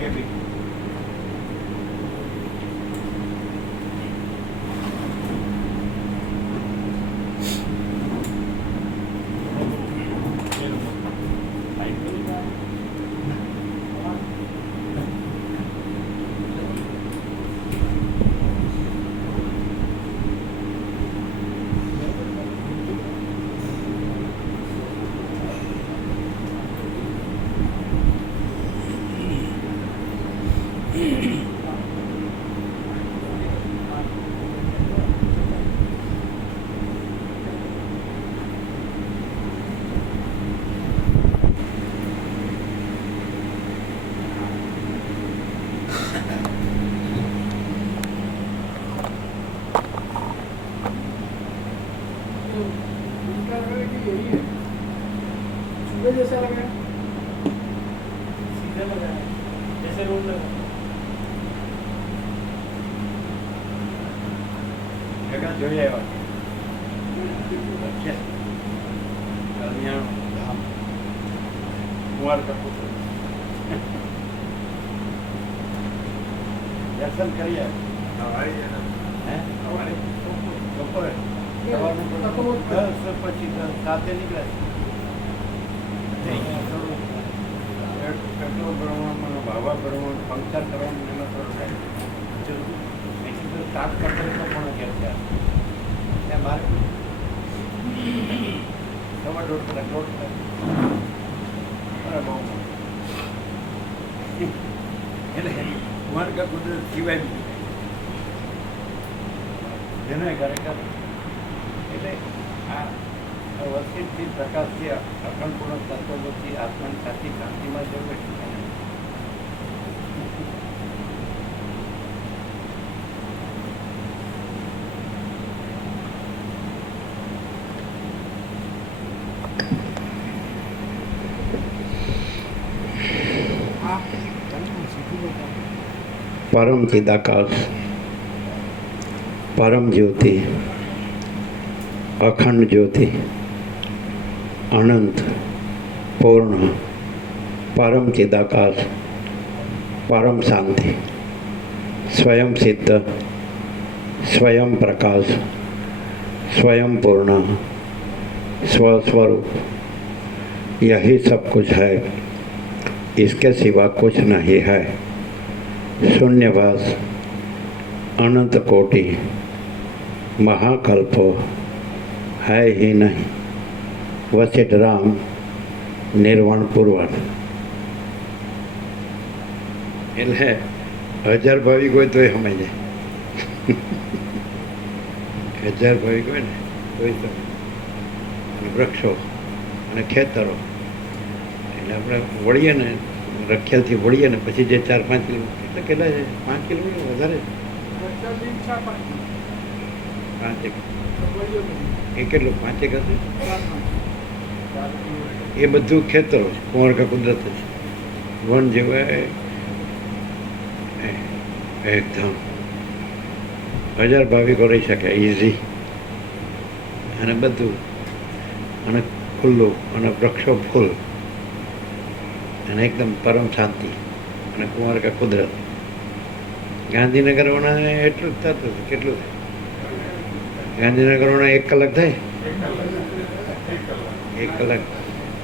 કે બી जैसा लगा सीधा लगा जैसे रोड लगा જગા જોઈ આવ્યા કલ્યાણ ધામ કુંવર કા પુત્ર દર્શન કરી આવ્યા બપોરે સવારનું 10 પછી 7 નીકળ્યા પેટ્રોલ ભરવાનું ભાવા ભરવાનું પંક્ચર કરવાનું એમાં થોડો ટાઈમ અહીંથી તો સ્ટાર્ટ કરતો તો પણ ઘેર ત્યાં મારે 1.5 કલાક બરાબર એટલે કુંવર કા કુદરત સિવાય જેને ખરેખર એટલે આ વસ્તીથી પ્રકાશથી અખંડપૂર્ણ તત્વોથી આત્માની સાચી ક્રાંતિમાં જવું એટલે परम चिदाकाश परम ज्योति अखंड ज्योति अनंत पूर्ण परम चिदाकाश परम शांति स्वयं सिद्ध स्वयं प्रकाश स्वयं पूर्ण स्वस्वरूप यही सब कुछ है, इसके सिवा कुछ नहीं है। शून्यवास अनंत कोटि महाकल्प है ही नहीं। वशिष्ठ राम निर्वाण पूर्वक એટલે 1000 ભાવિક હોય તોય સમજે 1000 ભાવિક હોય ને તોય તો અને વૃક્ષો અને ખેતરો એટલે આપણે વળીએ ને રખિયાલથી વળીએ ને પછી જે 4-5 કિલોમીટર એટલે કેટલા છે 5 કિલોમીટર વધારે 5 એ કેટલું 5 હશે એ બધું ખેતરો છે કુંવર કા કુદરત છે વન જેવા એકદમ 1000 ભાવિકો રહી શકે ઇઝી અને બધું અને ખુલ્લું અને વૃક્ષો ફૂલ અને એકદમ પરમ શાંતિ અને કુંવર કા કુદરત ગાંધીનગરવાળા એટલું જ થતું હતું કેટલું ગાંધીનગરવાળા 1 કલાક થાય 1 કલાક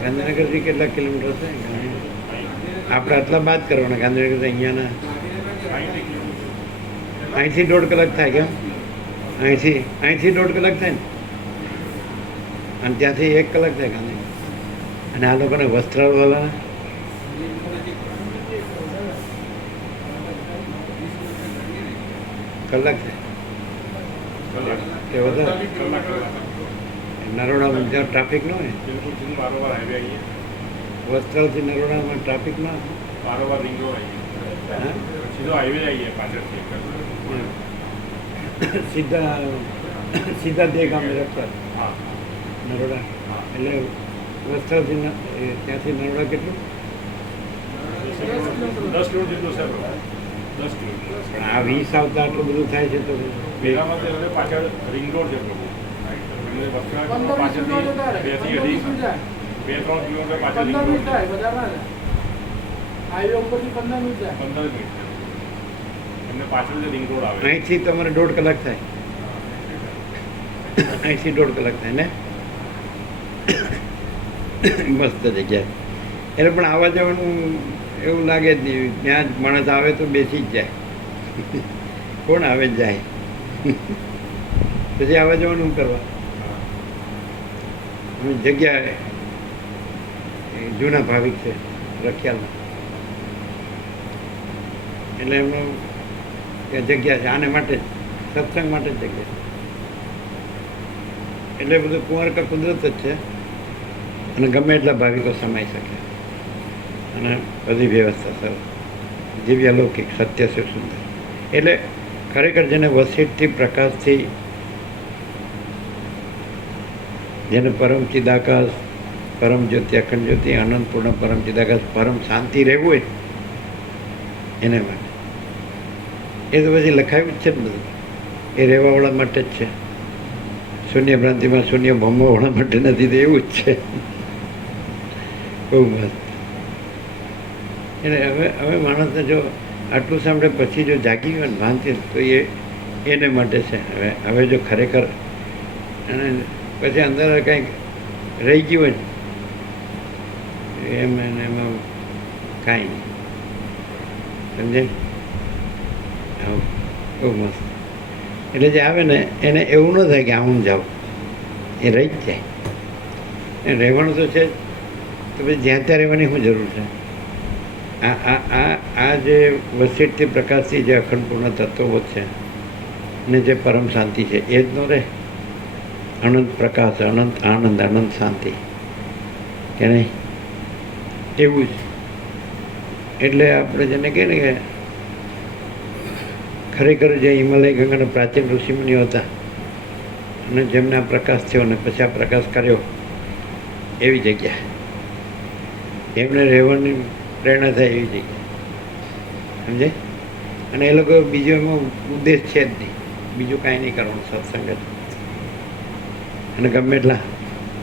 ગાંધીનગરથી કેટલા કિલોમીટર છે આપણે આટલા બાદ કરવાના ગાંધીનગરથી અહીંયાના અહીંથી 1.5 કલાક થાય કેમ અહીંથી 1.5 કલાક થાય ને અને ત્યાંથી 1 કલાક થાય ગાંધીનગર અને આ લોકોને વસ્ત્રાલવાળા કલાક થાય તે વધારે નરોડામાં જ્યાં ટ્રાફિક ન હોય વસ્ત્રાલથી નરોડામાં ટ્રાફિક ન સીધા સીધા દે ગામ રસ્તા નરોડા એટલે વસ્ત્રાલથી ત્યાંથી નરોડા કેટલું 10 કિલોમીટર જેટલું છે 10 કિલોમીટર પણ આ 20 આવતા આટલું બધું થાય છે તો પાછળ રિંગ રોડ છે પાછળ 2-3 કિલોમીટર પાછળ હાઈવે ઉપરથી 15 મિનિટ જાય. 15 મિનિટ એમને પાછળ જે રિંગ રોડ આવે અહીંથી તમારે 1.5 કલાક થાય, અહીંથી 1.5 કલાક થાય ને. મસ્ત જગ્યા. એટલે પણ આવવા જવાનું એવું લાગે જ નહીં. ત્યાં જ માણસ આવે તો બેસી જ જાય. કોણ આવે જ જાય. પછી આવવા જવાનું શું કરવા? જગ્યા એ જૂના ભાવિક છે રખિયાલમાં, એટલે એમનું કે જગ્યા છે આને માટે જ, સત્સંગ માટે જ જગ્યા છે. એટલે બધું કુંવારકા કુદરત જ છે અને ગમે એટલા ભાવિકો સમાઈ શકે અને બધી વ્યવસ્થા સરસ, દિવ્ય લૌકિક સત્ય છે સુંદર. એટલે ખરેખર જેને વસીઠથી પ્રકાશથી, જેને પરમ ચિદાકાશ, પરમ જ્યોતિ, અખંડ જ્યોતિ, અનંત પૂર્ણ પરમ ચિદાકાશ, પરમ શાંતિ રહેવું હોય એને માટે. એ તો પછી લખાયું જ છે ને બધું, એ રહેવાવાળા માટે જ છે. શૂન્ય ભ્રાંતિમાં શૂન્ય ભમવાવાળા માટે નથી, તો એવું જ છે. બહુ મસ્ત. એટલે હવે માણસને જો આટલું સાંભળે પછી જો જાગી હોય ને ભ્રાંતિ, તો એને માટે છે. હવે જો ખરેખર અને પછી અંદર કંઈક રહી ગયું હોય ને એમાં કાંઈ નહીં. સમજે? હા, બહુ મસ્ત. એટલે જે આવે ને એને એવું ન થાય કે આમ જાઉં, એ રહી જ જાય. એ રહેવાનું તો છે જ, તો પછી જ્યાં ત્યાં રહેવાની શું જરૂર છે? આ જે વસીઠથી પ્રકાશથી જે અખંડપૂર્ણ તત્વો છે ને જે પરમ શાંતિ છે એ જ ન રહે. અનંત પ્રકાશ, અનંત આનંદ, અનંત શાંતિ, કે નહીં? એવું જ. એટલે આપણે જેને કહીએ ને કે ખરેખર જે હિમાલય ગંગાના પ્રાચીન ઋષિમુનિઓ હતા અને જેમને આ પ્રકાશ થયો અને પછી આ પ્રકાશ કર્યો, એવી જગ્યા એમને રહેવાની પ્રેરણા થાય એવી જગ્યા. સમજે? અને એ લોકો બીજો એમાં ઉદ્દેશ છે જ નહીં, બીજું કાંઈ નહીં કરવાનું, સત્સંગ જ. અને ગમે એટલા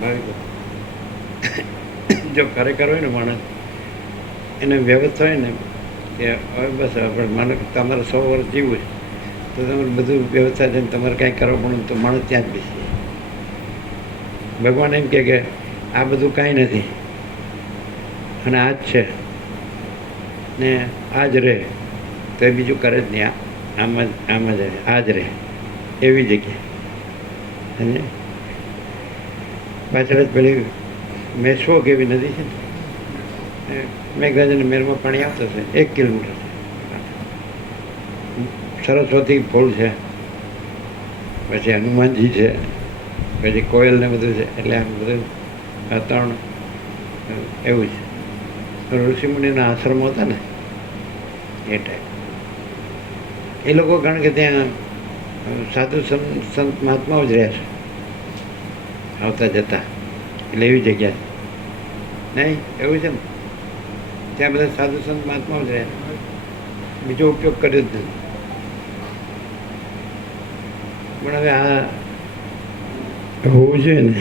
ભાવિકો જો ખરેખર હોય ને માણસ, એને વ્યવસ્થા હોય ને કે હવે બસ આપણે માનો કે તમારે 100 વર્ષ જીવવું હોય તો તમારે બધું વ્યવસ્થા છે ને તમારે કાંઈ કરવા પડે તો માણસ ત્યાં જ બેસી જાય. ભગવાન એમ કહે કે આ બધું કાંઈ નથી અને આ જ છે ને આ જ રહે, તો એ બીજું કરે જ નહીં. આમ જ રહે, આ જ રહે, એવી જગ્યા. સમજે? પાછળ જ પેલી મેસવો કેવી નદી છે ને, મેઘરાજાની મેરમાં પાણી આવતું હશે 1 કિલોમીટર. સરસ્વતી ફૂલ છે, પછી હનુમાનજી છે, પછી કોયલ ને બધું છે. એટલે આ બધું વાતાવરણ એવું છે. ઋષિમુનિના આશ્રમો હતા ને એ ટાઈપ. એ લોકો કારણ કે ત્યાં સાધુ સંત મહાત્માઓ જ રહ્યા છે આવતા જતા, એટલે એવી જગ્યા છે. નહીં એવું છે ને, ત્યાં બધા સાધુ સંત મહાત્માઓ જ રહ્યા, બીજો ઉપયોગ કર્યો જ નથી. પણ હવે આ હોવું જોઈએ ને.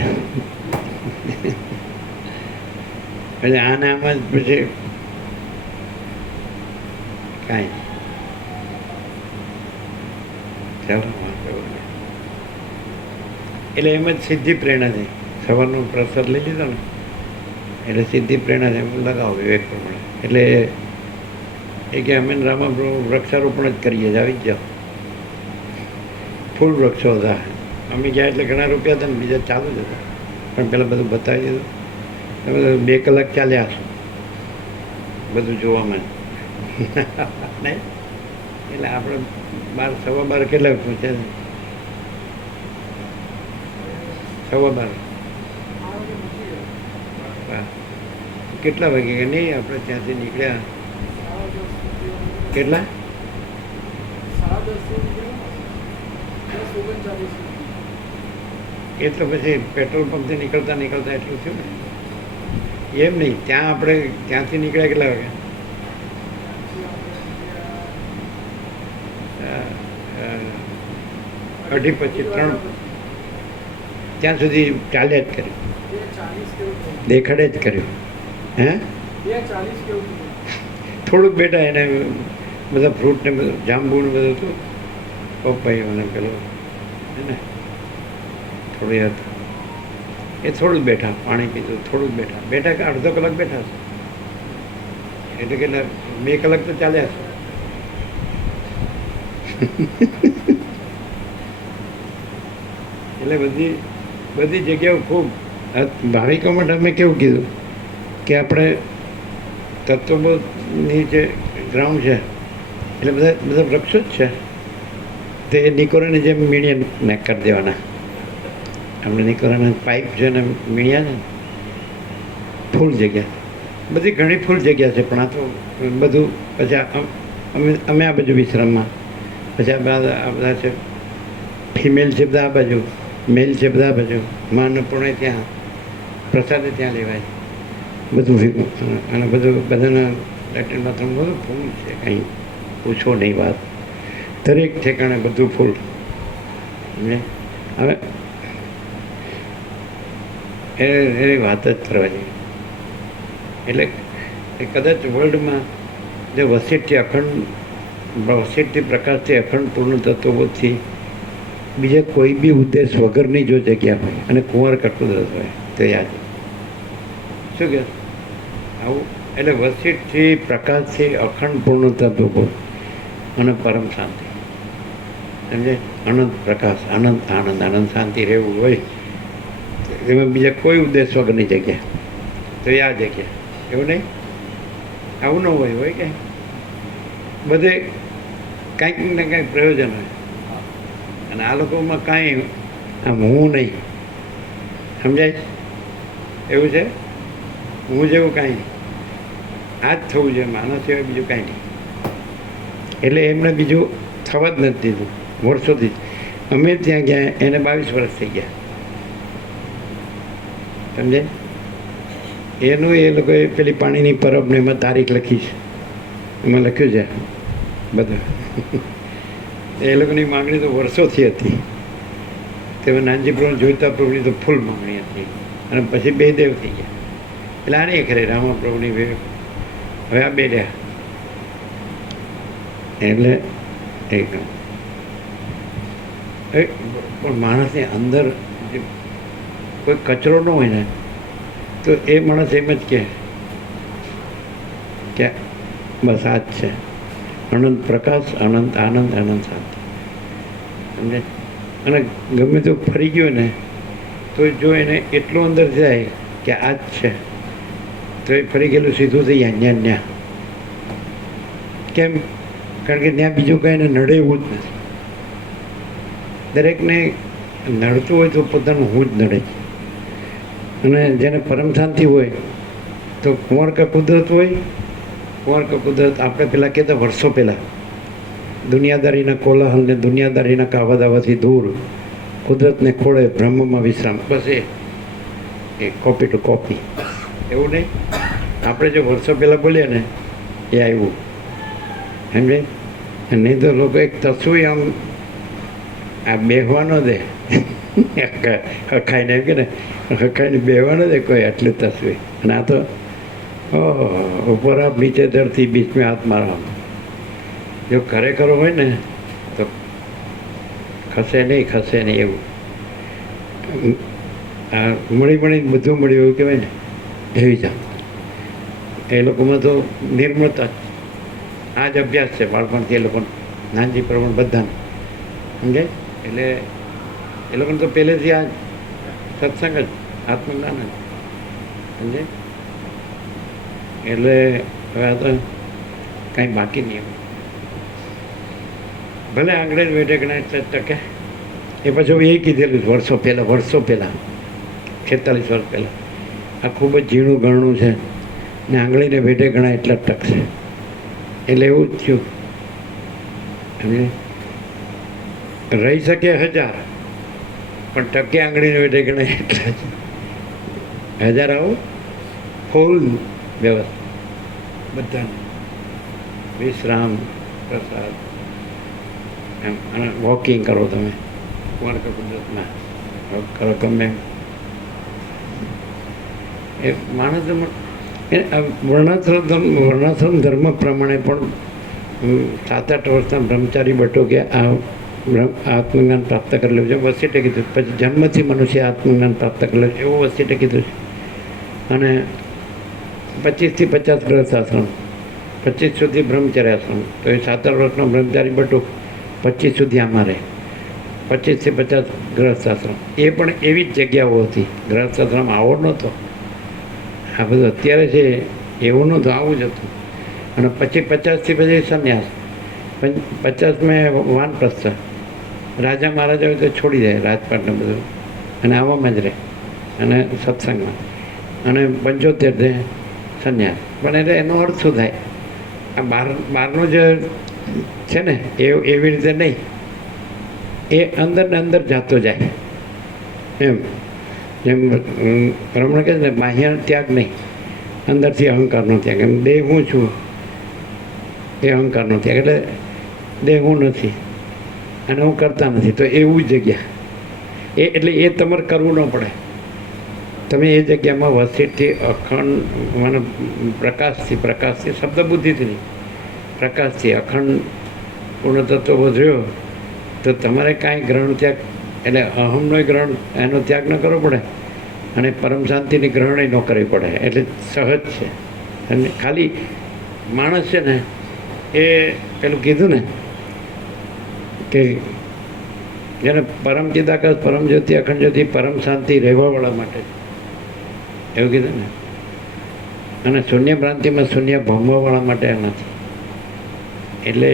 એટલે આના આમાં જ પછી કાંઈ ચાલો. એટલે એમ જ સિદ્ધિ પ્રેરણા છે. સવારનો પ્રસાદ લઈ લીધો ને એટલે સિદ્ધિ પ્રેરણા છે, એમ લગાવો વિવેક પ્રમાણે. એટલે એ કે અમે રામા વૃક્ષારોપણ જ કરીએ જ, આવી જ જાઓ. ફૂલ વૃક્ષો હતા. અમે ગયા એટલે ઘણા રૂપિયા હતા ને બીજા ચાલુ જ હતા, પણ પહેલાં બધું બતાવી દીધું. તમે 2 કલાક ચાલ્યા હશો બધું જોવામાં. નહીં એટલે આપણે 12 સવા 12 કેટલા પહોંચ્યા છે? 12:15. કેટલા વાગે કે નહીં આપણે ત્યાંથી નીકળ્યા? કેટલા? 10:39. એટલે પછી પેટ્રોલ પંપથી નીકળતા એટલું થયું ને. એમ નહીં, ત્યાં આપણે ત્યાંથી નીકળ્યા કેટલા વાગે? 2:30 પછી 3 ત્યાં સુધી ચાલ્યા જ કર્યું, 2:40 કેવું થયું? દેખાડે જ કર્યું. હે 2:40 કેવું થયું? થોડુંક બેટા એને બધા ફ્રૂટ ને બધું જાંબુ ને બધું હતું, પપૈયું ને પેલો હે ને થોડી હતું, એ થોડુંક બેઠા, પાણી પીધું, થોડુંક બેઠા બેઠા કે અડધો કલાક બેઠા છે, એટલે કેટલા 2 કલાક તો ચાલ્યા છે. એટલે બધી બધી જગ્યાઓ ખૂબ ભાવિકો માટે અમે કેવું કીધું કે આપણે તત્વબોધની જે ગ્રાઉન્ડ છે એટલે બધા બધા વૃક્ષો જ છે, તે નિકોરાની જેમ મીણિયા કરી દેવાના. આપણે નિકોરાના પાઇપ છે ને મીણિયા છે ને, ફૂલ જગ્યા, બધી ઘણી ફૂલ જગ્યા છે, પણ આ તો બધું પછી અમે આ બાજુ વિશ્રામમાં, પછી આ બધા છે ફિમેલ છે બધા આ બાજુ, મેલ છે બધા આ બાજુ, માનપૂર્ણે ત્યાં પ્રસાદે ત્યાં લેવાય બધું ભેગું, અને બધું બધાના લેટ્રિન બાથરૂમ બધું ફૂલ છે, કંઈ પૂછો નહીં વાત, દરેક ઠેકાણે બધું ફૂલ. હવે એ વાત જ કરવા જોઈએ. એટલે એ કદાચ વર્લ્ડમાં જે વસીટથી પ્રકાશથી અખંડ પૂર્ણ તત્વોથી બીજા કોઈ બી ઉદ્દેશ વગરની જો જગ્યા હોય અને કુંવરકા કુદરત હોય તો યાદ શું કહે આવું. એટલે વસીટથી પ્રકાશથી અખંડ પૂર્ણ તત્વો અને પરમ શાંતિ, સમજે, અનંત પ્રકાશ, આનંદ આનંદ આનંદ શાંતિ રહેવું હોય એમાં બીજા કોઈ ઉદ્દેશ વગરની જગ્યા તો એ આ જગ્યા. એવું નહીં, આવું ન હોય કે બધે કાંઈક ને કાંઈક પ્રયોજન હોય, અને આ લોકોમાં કાંઈ આમ હું નહીં, સમજાય એવું છે, હું જેવું કાંઈ નહીં, આ જ થવું જોઈએ, માનસ સિવાય બીજું કાંઈ નહીં. એટલે એમને બીજું થવા જ નથી દીધું વર્ષોથી. અમે ત્યાં ગયા એને 22 વર્ષ થઈ ગયા, સમજે. એનું એ લોકોએ પેલી પાણીની પરબ ને એમાં તારીખ લખી છે, એમાં લખ્યું છે બધું. એ લોકોની માગણી તો વર્ષોથી હતી, તેમાં નાનજી પ્રભુ જોઈતા પ્રભુની તો ફૂલ માગણી હતી, અને પછી 2 દેવ થઈ ગયા. એટલે આને ખરે રામા પ્રભુની હવે આ 2 રહ્યા. એટલે પણ માણસની અંદર જે કોઈ કચરો ન હોય ને તો એ માણસ એમ જ કે બસ આ જ છે અનંત પ્રકાશ, અનંત આનંદ, અનંત શાંતિ, સમજે. અને ગમે તે ફરી ગયો ને તો જો એને એટલું અંદર જાય કે આ જ છે તો એ ફરી ગયેલું સીધું થઈ જાય ન્યા. કેમ? કારણ કે ત્યાં બીજું કાંઈ એને નડે એવું જ નથી. દરેકને નડતું હોય તો પોતાનું હું જ નડે છે. અને જેને પરમ શાંતિ હોય તો કુંવરકા કુદરત હોય. કુંવરકા કુદરત આપણે પહેલાં કહેતા વર્ષો પહેલાં દુનિયાદારીના કોલાહલને દુનિયાદારીના કાવા દાવાથી દૂર કુદરતને ખોળે બ્રહ્મમાં વિશ્રામ, બસ એ કોપી ટુ કોપી. એવું નહીં, આપણે જો વર્ષો પહેલાં બોલીએ ને એ આવ્યું, સમજે. નહીં તો લોકો એક તસવીર આમ આ બેહવાનો દે હખાઈને, એમ કે ને હખાઈને બેહવાનો દે કોઈ આટલી તસવીર. અને આ તો ઉપર આપ નીચે ધરતી બીચ મેં હાથ મારવાનો. જો ખરેખર હોય ને તો ખસે નહીં એવું. આ મળી બધું મળ્યું એવું કહેવાય ને, એવી જાત એ લોકોમાં તો નિર્મળતા. આ જ અભ્યાસ છે બાળપણથી એ લોકોને, નાનજી પ્રમાણ બધાને, સમજાય. એટલે એ લોકોને તો પહેલેથી આ સત્સંગ જ, આત્મજ્ઞાન જ, સમજાય. એટલે હવે આ તો કાંઈ બાકી નહીં. ભલે આંગળે જ વેઠે ગણાય એટલે ટકે. એ પછી એ કીધેલું વર્ષો પહેલાં 46 વર્ષ પહેલાં. આ ખૂબ જ ઝીણું ગણનું છે ને આંગળીને વેઠે ગણાય એટલા જ ટકશે. એટલે એવું જ થયું, સમજે. રહી શકે 1000 પણ ટકે આંગળીને વેઠે ગણાય એટલા જ 1000. આવું ફૂલ વ્યવસ્થા બધાને, વિશ્રામ, પ્રસાદ, એમ. અને વોકિંગ કરો તમે કુંવરકા કુદરતમાં, વોક કરો ગમે એ માણસ. વર્ણાશ્રમ ધર્મ પ્રમાણે પણ 7-8 વર્ષના બ્રહ્મચારી ભટ્ટો કે આ આત્મજ્ઞાન પ્રાપ્ત કરેલું છે. વસીટે કીધું. પછી જન્મથી મનુષ્ય આત્મજ્ઞાન પ્રાપ્ત કરેલું છે એવું વસીટે કીધું છે. અને 25 થી 50 ગ્રહસ્થાશ્રમ, 25 સુધી બ્રહ્મચર્યાશ્રમ. તો એ 7 વર્ષનો બ્રહ્મચારી ભટ્ટો 25 સુધી આમાં રહે. 25 થી 50 ગ્રહસ્થાશ્રમ. એ પણ એવી જ જગ્યાઓ હતી. ગ્રહસ્થાશ્રમ આવો નહોતો. આ બધું અત્યારે છે એવું નહોતું, આવું જ હતું. અને પછી 50 થી પછી સંન્યાસ. 50 મેં વાનપ્રસ્થ. રાજા મહારાજા હોય તો છોડી દે રાજપાટને બધું અને આવામાં જ રહે અને સત્સંગમાં. અને 75 સંન્યાસ. પણ એટલે એનો અર્થ શું થાય? આ બહારનું જે છે ને એવી રીતે નહીં, એ અંદર ને અંદર જાતો જાય એમ. જેમ રમણ કહે છે ને, બાહ્ય ત્યાગ નહીં, અંદરથી અહંકારનો ત્યાગ. એમ દેહ હું છું એ અહંકારનો ત્યાગ. એટલે દેહ હું નથી અને હું કરતા નથી, તો એવું જગ્યા એટલે એ તમારે કરવું ન પડે. તમે એ જગ્યામાં વસીથી અખંડ મને પ્રકાશથી શબ્દ બુદ્ધિથી નહીં, પ્રકાશથી અખંડ પૂર્ણ તત્વ વધ્યો તો તમારે કાંઈ ગ્રહણ ત્યાગ એટલે અહમનો ગ્રહણ એનો ત્યાગ ન કરવો પડે અને પરમ શાંતિની ગ્રહણ ન કરવી પડે. એટલે સહજ છે. અને ખાલી માણસ છે ને એ પેલું કીધું ને કે જેને પરમ ચિદાકાશ, પરમ જ્યોતિ, અખંડ જ્યોતિ, પરમ શાંતિ રહેવાવાળા માટે એવું કીધું ને. અને શૂન્ય ભ્રાંતિમાં શૂન્ય ભમવાવાળા માટે નથી. એટલે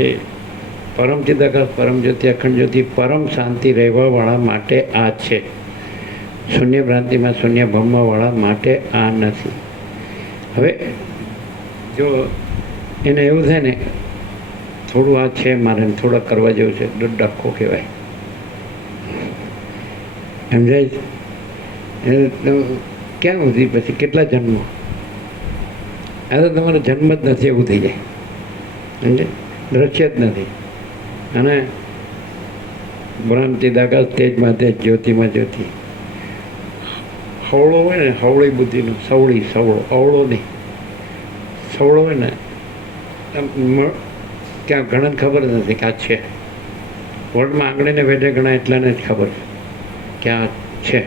પરમ ચિદાકાશ, પરમ જ્યોતિ, અખંડ જ્યોતિ, પરમ શાંતિ રહેવાવાળા માટે આ છે. શૂન્ય ભ્રાંતિમાં શૂન્ય ભમવાવાળા માટે આ નથી. હવે જો એને એવું થાય ને થોડું આ છે મારે થોડા કરવા જેવું છે, ડખો કહેવાય, સમજાય? ક્યાં સુધી પછી કેટલા જન્મો? આ તો તમારો જન્મ જ નથી એવું થઈ જાય, સમજે? દ્રશ્ય જ નથી. અને બ્રહ્મ ચિદાકાશ, તેજમાં તેજ, જ્યોતિમાં જ્યોતિ. હવળો હોય ને, હવળી બુદ્ધિનો સવળો અવળો નહીં, સવળો હોય ને ક્યાં ઘણાને ખબર જ નથી કે આ છે. વર્લ્ડમાં આંગળીને વેઢે ઘણા એટલાને જ ખબર કે આ છે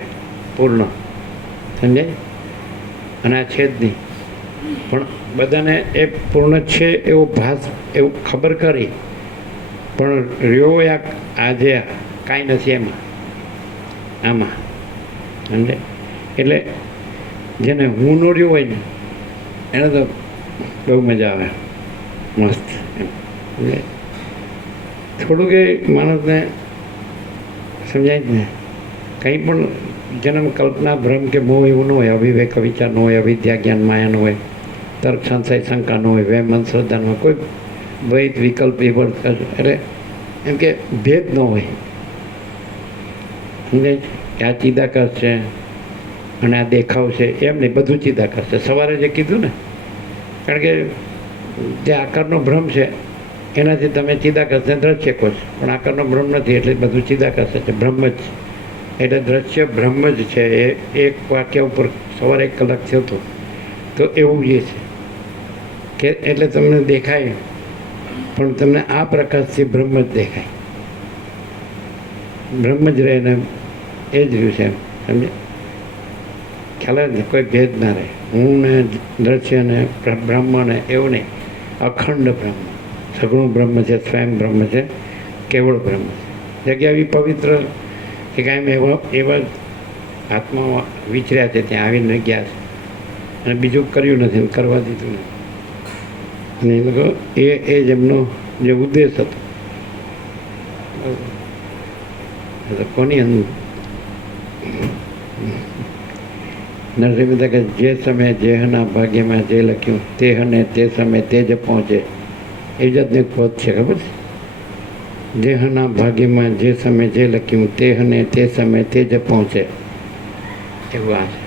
પૂર્ણ, સમજાય? અને આ છે જ નહીં. પણ બધાને એ પૂર્ણ છે એવો ભાસ એવું ખબર કરી, પણ રહ્યો આજે કાંઈ નથી એમાં, આમાં, સમજાય? એટલે જેને હું નો રહ્યો હોય ને એને તો બહુ મજા આવે, મસ્ત એમ. એટલે થોડુંક એ માણસને સમજાય જ ને. કંઈ પણ જન્મ કલ્પના ભ્રમ કે મોહ એવું ન હોય, અવિવેક વિચાર ન હોય, અવિદ્યા જ્ઞાન માયા ન હોય, તર્ક સંશય શંકા ન હોય, વહેમ અંધશ્રદ્ધા ન હોય, કોઈ દ્વૈત વિકલ્પ વિવર્ત. એટલે એમ કે ભેદ ન હોય, સમજાય કે આ ચિદાકાશ છે અને આ દેખાવ છે એમ નહીં, બધું ચિદાકાશ છે. સવારે જે કીધું ને, કારણ કે જે આકારનો ભ્રમ છે એનાથી તમે ચિદાકાશને દ્રશ્ય કહો છો, પણ આકારનો ભ્રમ નથી એટલે બધું ચિદાકાશ છે, બ્રહ્મ જ. એટલે દ્રશ્ય બ્રહ્મ જ છે. એ એક વાક્ય ઉપર સવારે 1 કલાક થયો હતો. તો એવું એ છે કે એટલે તમને દેખાય પણ તમને આ પ્રકાશથી બ્રહ્મ જ દેખાય, બ્રહ્મ જ રહે ને એ જ રહ્યું છે એમ, સમજે? ખ્યાલ ને કોઈ ભેદ ના રહે. હું ને દ્રશ્ય ને બ્રહ્મ ને એવું નહીં, અખંડ બ્રહ્મ, સગુણ બ્રહ્મ છે, સ્વયં બ્રહ્મ છે, કેવળ બ્રહ્મ છે. જગ્યા એવી પવિત્ર કે કાંઈ એવા આત્મા વિચર્યા છે, ત્યાં આવીને ગયા છે અને બીજું કર્યું નથી, કરવા દીધું નથી. અને એ લોકો એ જ એમનો જે ઉદ્દેશ હતો. કોની અંદર નરસિંહ મહેતા કે જે સમયે જેહના ભાગ્યમાં જે લખ્યું તે અને તે સમયે તે જ પહોંચે. એ જાતની પદ છે, ખબર છે? જેહના ભાગ્યમાં જે સમયે જે લખ્યું તે અને તે સમયે તે જ પહોંચે. એવું આ છે.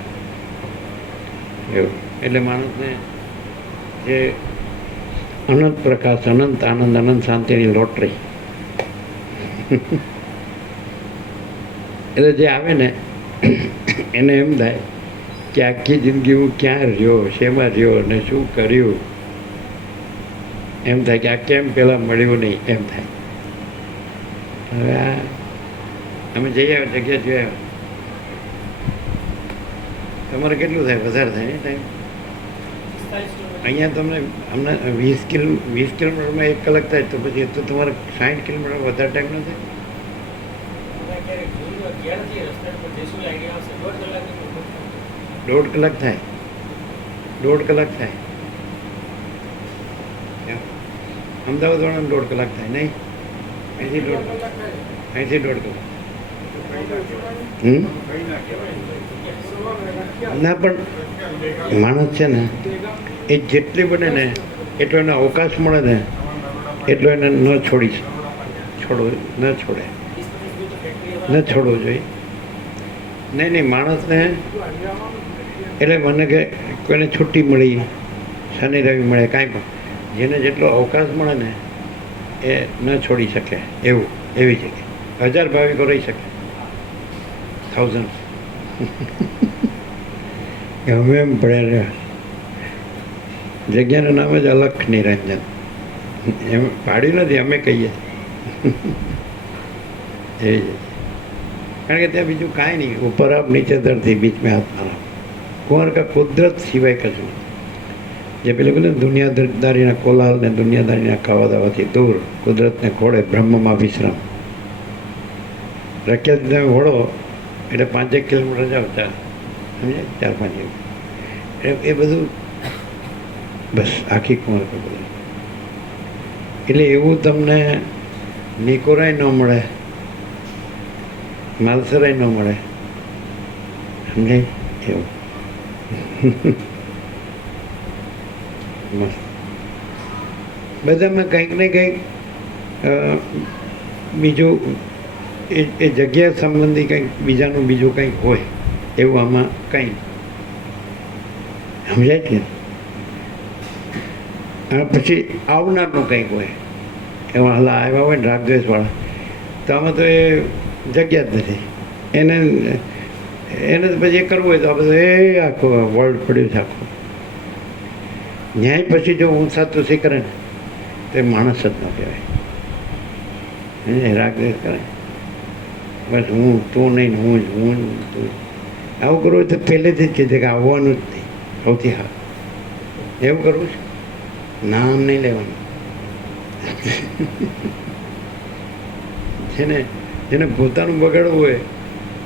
એવું એટલે માણસને જે અનંત પ્રકાશ, અનંત આનંદ, અનંત શાંતિની લોટરી એટલે જે આવે ને એને એમ થાય કે આખી જિંદગી હું ક્યાં રહ્યો, શેમાં રહ્યો અને શું કર્યું, એમ થાય કે આ કેમ પહેલાં મળ્યું નહીં, એમ થાય. હવે આ અમે જઈ આવ્યા, જગ્યા જોઈ આવ્યા. તમારે કેટલું થાય? વધારે થાય ને ટાઈમ? અહીંયા તમને અમને 20 કિલોમીટરમાં 1 કલાક થાય, તો પછી તો તમારે 60 કિલોમીટર વધારે ટાઈમ ન થાય? દોઢ કલાક થાય. 1.5 કલાક થાય. અમદાવાદવાળાને 1.5 કલાક થાય નહીં? અહીંથી 1.5 કલાક. ના પણ માણસ છે ને એ જેટલી બને ને એટલો એને અવકાશ મળે ને એટલો એને ન છોડવો જોઈએ. નહીં માણસને એટલે મને કે કોઈને છુટ્ટી મળી, શનિ રવિ મળે, કાંઈ પણ જેને જેટલો અવકાશ મળે ને એ ન છોડી શકે. એવી જગ્યાએ 1000 ભાવિકો રહી શકે. 1000 ગમે એમ પડ્યા રહ્યા. જગ્યાનું નામ જ અલખ નિરંજન. એમ પાડ્યું નથી, અમે કહીએ. એ કારણ કે ત્યાં બીજું કાંઈ નહીં. ઉપર આપ, નીચે ધરતી, બીચ મેં આત્મા. કુંવર કા કુદરત સિવાય કશું. જે પેલું કીધું દુનિયાદારીના કોલાહલ ને દુનિયાદારીના ખાવા દાવાથી દૂર, કુદરતને ખોળે બ્રહ્મમાં વિશ્રામ. રખ્યાથી તમે વળો એટલે 5-1 કિલોમીટર જાઓ, સમજાય? 4-5 એ બધું બસ આખી કુંવર કા બધું. એટલે એવું તમને નિકોરાય ન મળે, માલસરાય ન મળે, સમજાય? એવું મસ્ત. બધામાં કંઈક ને કંઈક બીજું એ જગ્યા સંબંધી કંઈક બીજાનું બીજું કંઈક હોય એવું આમાં કંઈ સમજાય કે. અને પછી આવનારનું કંઈક હોય એમાં હલા આવ્યા હોય ને રાગદ્વેષવાળા, તો આમાં તો એ જગ્યા જ નથી. એને તો પછી એ કરવું હોય તો આ બધું એ આખો વર્લ્ડ પડ્યું છે આખું. ન્યાય પછી જો ઊંચા તુસી કરે ને તો એ માણસ જ ન કહેવાય. રાગદ્વેષ કરે બસ હું તું નહીં, હું તું. આવું કરવું હોય તો પહેલેથી જ કીધે કે આવવાનું જ નહીં. સૌથી હા એવું કરવું છે. નામ નહીં લેવાનું. જેને પોતાનું બગાડવું હોય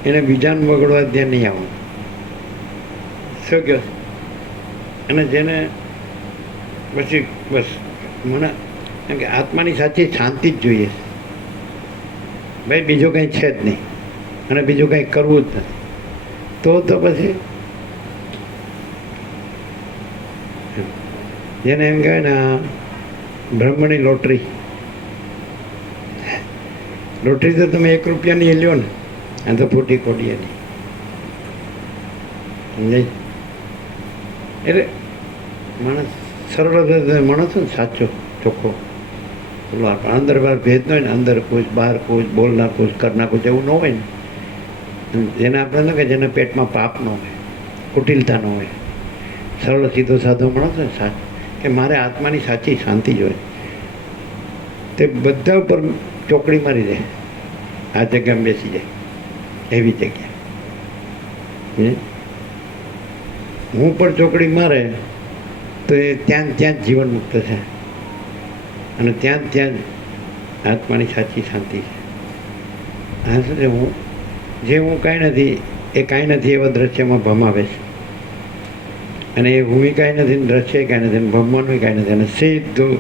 એને બીજાનું બગડવા ધ્યાન નહીં આવવાનું. શું કહો? અને જેને પછી બસ મને કેમ કે આત્માની સાચી શાંતિ જ જોઈએ. ભાઈ બીજું કંઈ છે જ નહીં અને બીજું કંઈ કરવું જ નથી. તો પછી જેને એમ કહેવાય ને બ્રહ્મની લોટરી તો તમે 1 રૂપિયાની લ્યો ને, આ તો ફૂટી ખોટી એની. સમજાય? એટલે માણસ સરળ માણસ ને સાચો ચોખ્ખો અંદર બહાર ભેદ ન હોય ને, અંદર કુછ બહાર કુછ, બોલના કુછ, કરના કુછ, એવું ન હોય ને. જેને આપણે કે જેને પેટમાં પાપ ન હોય, કુટિલતા ન હોય, સરળ સીધો સાધો માણસ ને સાચો કે મારે આત્માની સાચી શાંતિ જોઈએ, તે બધા ઉપર ચોકડી મારી દે, આ જગ્યામાં બેસી જાય એવી જગ્યા. હું પર ચોકડી મારે તો એ ત્યાં જ જીવન મુક્ત છે અને ત્યાં જ આત્માની સાચી શાંતિ છે. આ શું છે? હું કાંઈ નથી એ કાંઈ નથી એવા દ્રશ્યમાં ભમાવે છે. અને એ ભૂમિ કાંઈ નથી ને દ્રશ્ય કાંઈ નથી ને ભમવાનું કાંઈ નથી. અને સીધું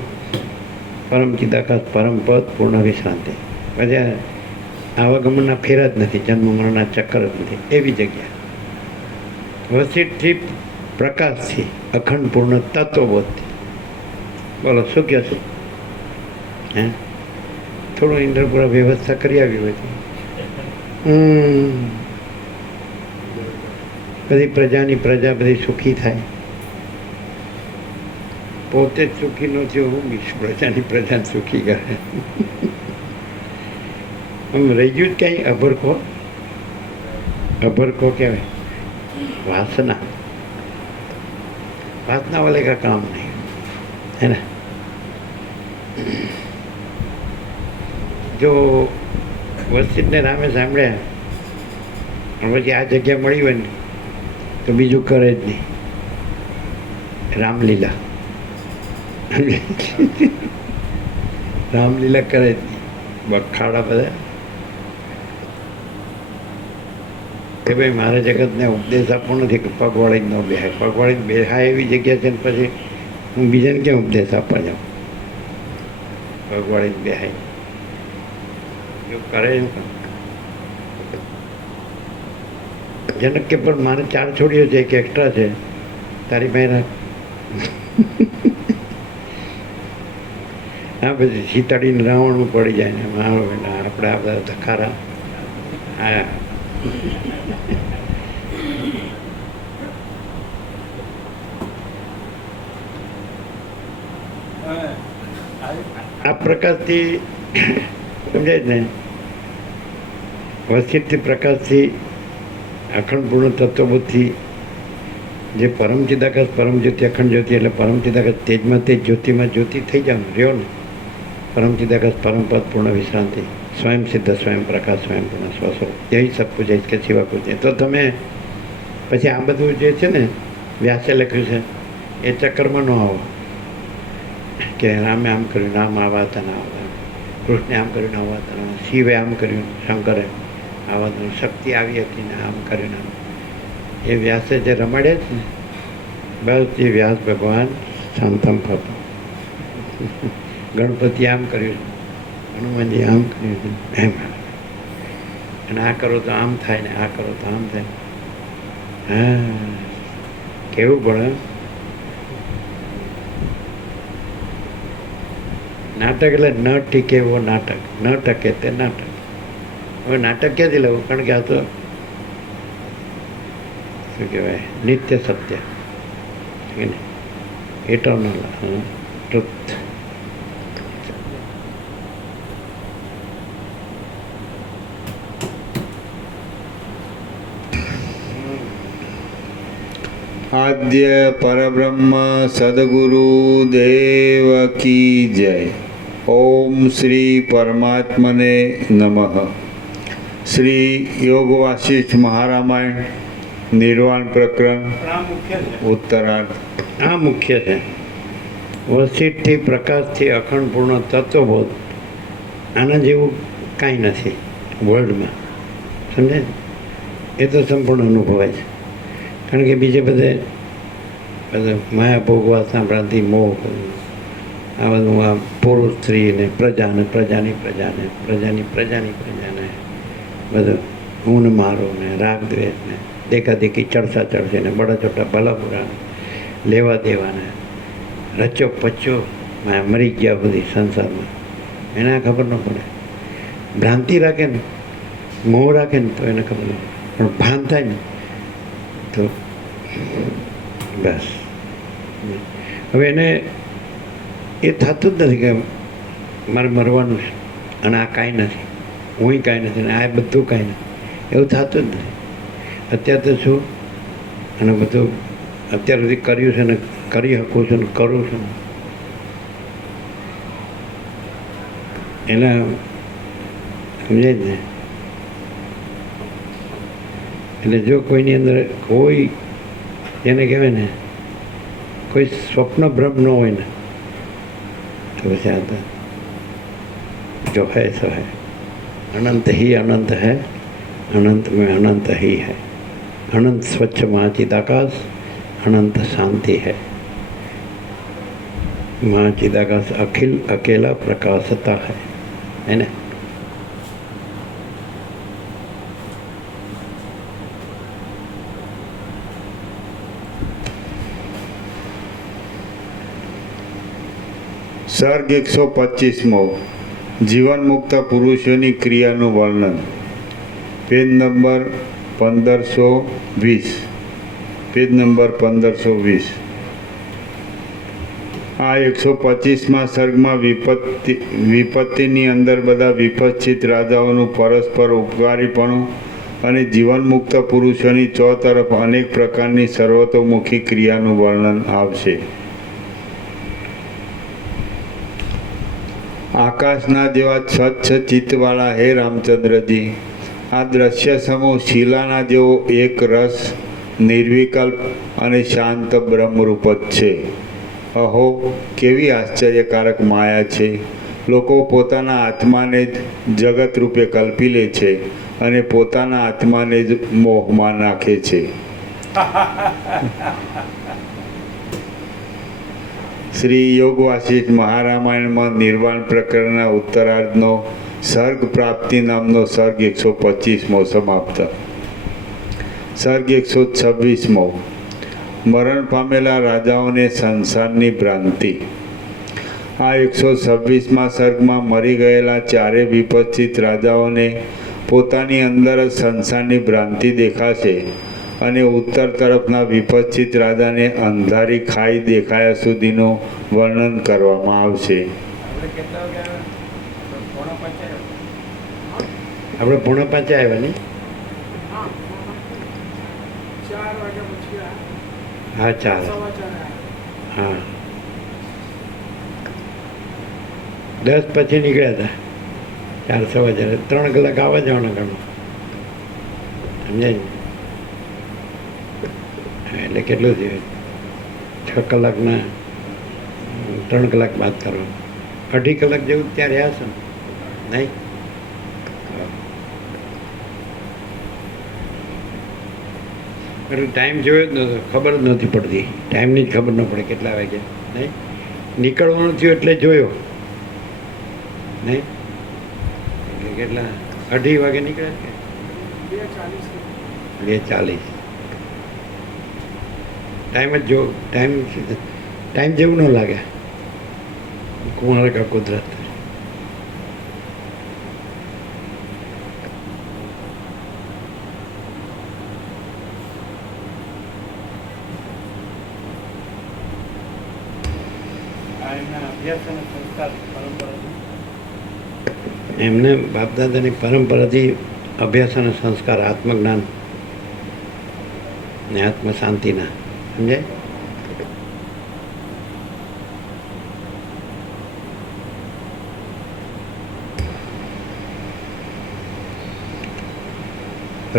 પરમ ચિદાકાશ પરમ પદ પૂર્ણ વિશ્રાંતિ. પછી આવાગમનના ફેરા જ નથી, જન્મ મરણના ચક્કર જ નથી. એવી જગ્યા વસીઠથી પ્રકાશથી અખંડ પૂર્ણ તત્વબોધથી. બોલો શું કહો છો? હે થોડું ઇન્દ્રપુરા વ્યવસ્થા કરી આવી હોય તો બધી પ્રજા બધી સુખી થાય. પોતે જ સુખી ન થયો, હું પ્રજાને સુખી કરે. આમ રહી ગયું જ ક્યાંય અભરખો કહેવાય વાસના. वासना वाले का काम नहीं है ना। જો વસ્તીને નામે સાંભળ્યા અને પછી આ જગ્યા મળી હોય ને તો બીજું કરે જ નહીં. રામલીલા રામલીલા કરે જ નહીં. બખાડા બધા કે ભાઈ મારે જગતને ઉપદેશ આપવો નથી કે પગવાળી ન બેહાય. પગવાળી બેહાય એવી જગ્યા છે ને પછી હું બીજાને ક્યાં ઉપદેશ આપવા જાઉં? પગવાળી બેહાય જો કરે એવું કામ. જનક કે પણ મારે 4 છોડીઓ છે, એક એક્સ્ટ્રા છે, તારી પાસે રાખ. હા પછી સીતાડીને રાવણમાં પડી જાય ને મારો આપણે આ બધા ધખારા. હા આ પ્રકાશથી સમજાય જ ને. વસ્તીથી પ્રકાશથી અખંડ પૂર્ણ તત્વબોધથી જે પરમ ચિદાકાશ પરમ જ્યોતિ અખંડ જ્યોતિ એટલે પરમ ચિદાકાશ તેજમાં તેજ જ્યોતિમાં જ્યોતિ થઈ જાવ રહ્યો ને. પરમ ચિદાકાશ પરમપદ પૂર્ણ વિશ્રાંતિ સ્વયં સિદ્ધ સ્વયં પ્રકાશ સ્વયં પૂર્ણ સ્વસ્વરૂપ યહી સબ પૂજાય કે સિવા પૂજાય. તો તમે પછી આ બધું જે છે ને વ્યાસે લખ્યું છે એ ચક્કરમાં ન આવો કે રામે આમ કર્યું રામ આવા હતા ના આવા, કૃષ્ણે આમ કર્યું આવા હતા, શિવે આમ કર્યું, શંકરે આવા, શક્તિ આવી હતી ને આમ કર્યું આમ. એ વ્યાસે જે રમાડ્યા છે ને બસ એ વ્યાસ ભગવાન શાંતમ ફાપો. ગણપતિ આમ કર્યું, હનુમાનજી આમ કર્યું એમ. અને આ કરો તો આમ થાય ને આ કરો તો આમ થાય. હા કેવું પડે. નાટક એટલે ન ટીકે એવો નાટક, ન ટકે તે નાટક. હવે નાટક ક્યાંથી લેવું? કારણ કે આ તો શું કહેવાય નિત્ય સત્ય ઇટર્નલ ટ્રુથ. આદ્ય પરબ્રહ્મ સદગુરુ દેવ કી જય. ઓમ શ્રી પરમાત્મને નમઃ. શ્રી યોગ વાસિષ્ઠ મહારામાયણ નિર્વાણ પ્રકરણ ઉત્તરાર્ધ. આ મુખ્ય છે. વસિષ્ઠથી પ્રકાશથી અખંડ પૂર્ણ તત્વબોધ. આના જેવું કાંઈ નથી વર્લ્ડમાં. સમજે? એ તો સંપૂર્ણ અનુભવાય છે. કારણ કે બીજે બધે માયા ભોગવા સાંભળાથી મોહ, આ બધું આ પુરુષ સ્ત્રી ને પ્રજાને પ્રજાની પ્રજાને પ્રજાની પ્રજાની પ્રજાને બધું હું ને મારો ને રાગ દ્વેષ ને દેખાદેખી ચડસા ચડશે ને બડા ચોટા ભલા બુરા લેવા દેવાને રચો પચો મરી ગયા બધી સંસારમાં. એને ખબર ન પડે. ભ્રાંતિ રાખે ને મોહ રાખે ને તો એને ખબર ન પડે. પણ ભાન થાય ને તો બસ. હવે એને એ થતું જ નથી કે મારે મરવાનું છે અને આ કાંઈ નથી, હું કાંઈ નથી ને આ બધું કાંઈ નથી, એવું થતું જ નથી. અત્યારે તો શું અને બધું અત્યાર સુધી કર્યું છે ને કરી શકું છું ને કરું છું ને એના સમજાય જ ને. એટલે જો કોઈની અંદર કોઈ જેને કહેવાય ને કોઈ સ્વપ્ન ભ્રમ ન હોય ને તો પછી આ તો જો હૈ સો હૈ. अनंत ही अनंत है, अनंत में अनंत ही है. अनंत स्वच्छ महाचिदाकाश, अनंत शांति है. महाचिदाकाश अखिल अकेला प्रकाशता है ना. સર્ગ 125 જીવન મુક્ત પુરુષોની ક્રિયાનું વર્ણન. Page number 1520. Page number 1520. આ 125માં સર્ગમાં વિપત્તિની અંદર બધા વિપક્ષિત રાજાઓનું પરસ્પર ઉપકારીપણું અને જીવનમુક્ત પુરુષોની ચોતરફ અનેક પ્રકારની સર્વતોમુખી ક્રિયાનું વર્ણન આવશે. આકાશના જેવા સ્વચ્છ ચિત્તવાળા હે રામચંદ્રજી, આ દ્રશ્ય સમૂહ શિલાના જેવો એક રસ, નિર્વિકલ્પ અને શાંત બ્રહ્મરૂપ જ છે. અહો, કેવી આશ્ચર્યકારક માયા છે! લોકો પોતાના આત્માને જ જગત રૂપે કલ્પી લે છે અને પોતાના આત્માને જ મોહમાં નાખે છે. શ્રી યોગ વાસિષ્ઠ મહારામાયણમાં નિર્વાણ પ્રકરણના ઉત્તરાર્ધનો સર્ગ પ્રાપ્તિ નામનો સર્ગ 125મો સમાપ્ત. સર્ગ 126મો. મરણ પામેલા રાજાઓને સંસારની ભ્રાંતિ. આ 126મા સર્ગમાં મરી ગયેલા ચારે વિપશ્ચિત રાજાઓને પોતાની અંદર જ સંસારની ભ્રાંતિ દેખાશે અને ઉત્તર તરફના વિપશ્ચિત રાજાને અંધારી ખાઈ દેખાયા સુધીનું વર્ણન કરવામાં આવશે. આપણે કેટલા વાગે આવ્યા? આપણે પોણા પાંચે આવ્યા ને? હા, 4. હા, 10 પછી નીકળ્યા હતા. 4 સવા 4, 3 કલાક આવવા જવાના ઘણું, સમજાય ને? હા, એટલે કેટલું થયું? 6 કલાકના 3 કલાક બાદ કરવાનું. 2.5 કલાક જેવું ત્યાં રહ્યા છો નહીં? એટલે ટાઈમ જોયો જ નહોતો, ખબર જ નથી પડતી. ટાઈમની જ ખબર ન પડે કેટલા વાગ્યા. નહીં, નીકળવાનું થયું એટલે જોયો નહીં કે કેટલા 2:30 વાગે નીકળ્યા કે 2:40. ટાઈમ જ જો ટાઈમ જેવું ન લાગે. કુંવર કા કુદરત. એમને બાપદાદાની પરંપરાથી અભ્યાસ અને સંસ્કાર, આત્મજ્ઞાન ને આત્મ શાંતિના, સમજાય?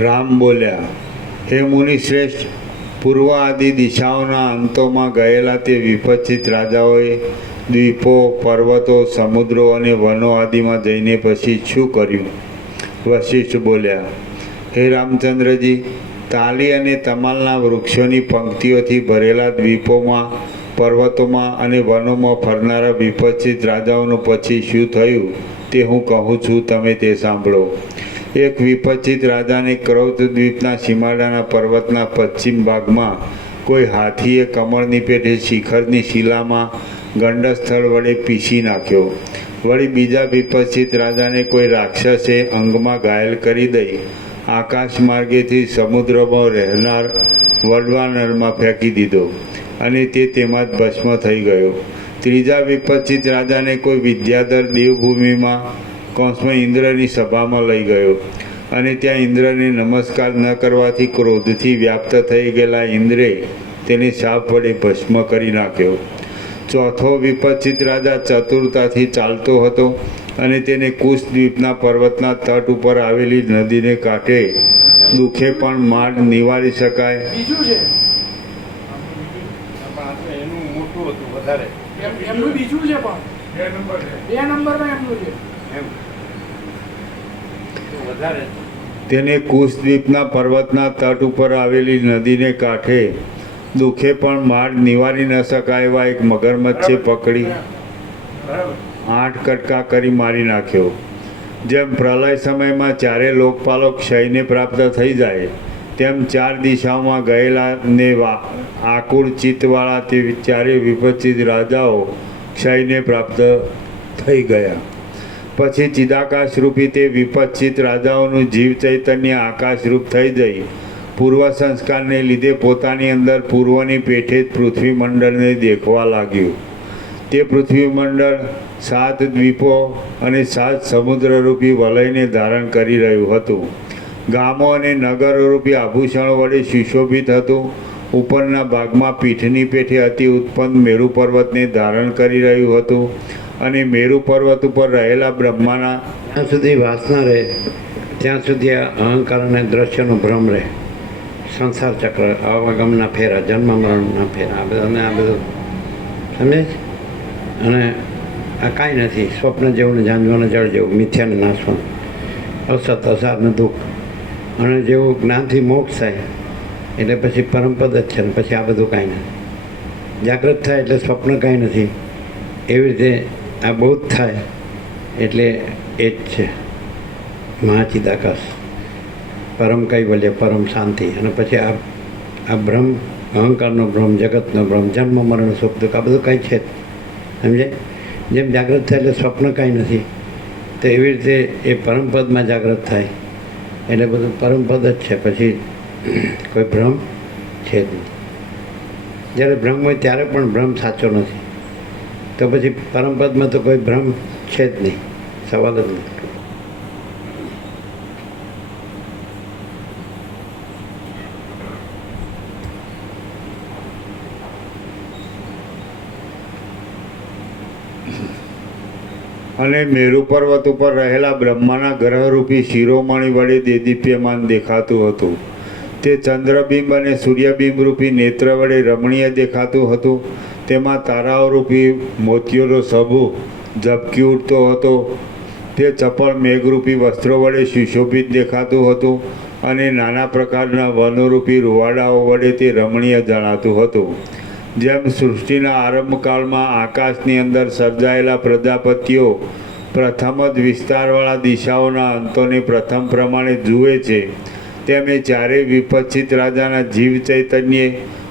રામ બોલ્યા, હે મુનિશ્રેષ્ઠ, પૂર્વ આદિ દિશાઓના અંતોમાં ગયેલા તે વિપશ્ચિત રાજાઓએ દ્વીપો, પર્વતો, સમુદ્રો અને વનો આદિમાં જઈને પછી શું કર્યું? વશિષ્ઠ બોલ્યા, હે રામચંદ્રજી, તાલી અને તમાલના વૃક્ષોની પંક્તિઓથી ભરેલા દ્વીપોમાં, પર્વતોમાં અને વનોમાં ફરનારા વિપશ્ચિત રાજાઓનું પછી શું થયું તે હું કહું છું, તમે તે સાંભળો. એક વિપશ્ચિત રાજાને ક્રૌત દ્વીપના સીમાડાના પર્વતના પશ્ચિમ ભાગમાં કોઈ હાથીએ કમળની પેઠે શિખરની શિલામાં ગંડસ્થળ વડે પીસી નાખ્યો. વળી બીજા વિપશ્ચિત રાજાને કોઈ રાક્ષસે અંગમાં ઘાયલ કરી દઈ આકાશ માર્ગેથી સમુદ્રમાં રહેનાર વડવાનળમાં ફેંકી દીધો અને તે તેમાં જ ભસ્મ થઈ ગયો. ત્રીજા વિપશ્ચિત રાજાને કોઈ વિદ્યાધર દેવભૂમિમાં કૌંસમાં ઇન્દ્રની સભામાં લઈ ગયો અને ત્યાં ઇન્દ્રને નમસ્કાર ન કરવાથી ક્રોધથી વ્યાપ્ત થઈ ગયેલા ઇન્દ્રે તેને શાપ વડે ભસ્મ કરી નાખ્યો. ચોથો વિપશ્ચિત રાજા ચતુરતાથી ચાલતો હતો અને તેને કુશ દ્વીપના પર્વતના તટ ઉપર આવેલી નદીને કાંઠે દુઃખે પણ માંડ નિવારી શકાય. એનું મોટું હતું વધારે. એમનું બીજું છે પણ 2 નંબરમાં એમનું છે. વધારે તેને કુશ દ્વીપના પર્વતના તટ ઉપર આવેલી નદીને કાંઠે દુઃખે પણ માર્ગ નિવારી ન શકાય એવા એક મગરમચ્છે પકડી 8 કટકા કરી મારી નાખ્યો. જેમ પ્રલય સમયમાં ચારે લોકપાલો ક્ષયને પ્રાપ્ત થઈ જાય તેમ 4 દિશાઓમાં ગયેલા ને આકુળ ચિત્તવાળા તે ચારે વિપશ્ચિત રાજાઓ ક્ષયને પ્રાપ્ત થઈ ગયા. પછી ચિદાકાશરૂપી તે વિપશ્ચિત રાજાઓનું જીવ ચૈતન્ય આકાશરૂપ થઈ જઈ પૂર્વ સંસ્કારને લીધે પોતાની અંદર પૂર્વની પેઠે જ પૃથ્વી મંડળને દેખવા લાગ્યું. તે પૃથ્વી મંડળ 7 દ્વીપો અને 7 સમુદ્રરૂપી વલયને ધારણ કરી રહ્યું હતું. ગામો અને નગરોરૂપી આભૂષણો વડે સુશોભિત હતું. ઉપરના ભાગમાં પીઠની પેઠે અતિ ઉત્પન્ન મેરુ પર્વતને ધારણ કરી રહ્યું હતું અને મેરુ પર્વત ઉપર રહેલા બ્રહ્માના જ્યાં સુધી વાસના રહે ત્યાં સુધી આ અહંકાર અને દ્રશ્યનો ભ્રમ રહે. સંસાર ચક્ર, આવાગમના ફેરા, જન્મ મરણના ફેરા, આ બધું સમજે છે. અને આ કાંઈ નથી. સ્વપ્ન જેવું ને ઝાંઝવાના જળ જેવું, મિથ્યાને નાશવાનું, અસત અસાર ને દુઃખ. અને જેવું જ્ઞાનથી મોક્ષ થાય એટલે પછી પરમપદ જ છે ને પછી આ બધું કાંઈ નથી. જાગૃત થાય એટલે સ્વપ્ન કાંઈ નથી. એવી રીતે આ બોધ થાય એટલે એ જ છે મહાચિદાકાશ, પરમ કૈવલ્ય, પરમ શાંતિ. અને પછી આ ભ્રમ, અહંકારનો ભ્રમ, જગતનો ભ્રમ, જન્મ મરણ સુખ દુઃખ, આ બધું કાંઈ છે જ. સમજે? જેમ જાગૃત થાય એટલે સ્વપ્ન કાંઈ નથી, તો એવી રીતે એ પરમપદમાં જાગૃત થાય એટલે બધું પરમપદ જ છે. પછી કોઈ ભ્રમ છે જ નહીં. જ્યારે ભ્રમ હોય ત્યારે પણ ભ્રમ સાચો નથી, તો પછી પરમપદમાં તો કોઈ ભ્રમ છે જ નહીં, સવાલ જ નથી. અને મેરુ પર્વત ઉપર રહેલા બ્રહ્માના ગ્રહરૂપી શિરોમણી વડે દેદીપ્યમાન દેખાતું હતું. તે ચંદ્રબિંબ અને સૂર્યબિંબ રૂપી નેત્ર વડે રમણીય દેખાતું હતું. તેમાં તારાઓરૂપી મોતીઓનો સમૂહ ઝબકી ઉઠતો હતો. તે ચપળ મેઘરૂપી વસ્ત્રો વડે સુશોભિત દેખાતું હતું અને નાના પ્રકારના વનોરૂપી રૂવાડાઓ વડે તે રમણીય જણાતું હતું. જેમ સૃષ્ટિના આરંભકાળમાં આકાશની અંદર સર્જાયેલા પ્રજાપતિઓ પ્રથમ જ વિસ્તારવાળા દિશાઓના અંતોને પ્રથમ પ્રમાણે જુએ છે, તેમ એ ચારેય વિપચ્છિત રાજાના જીવ ચૈતન્યે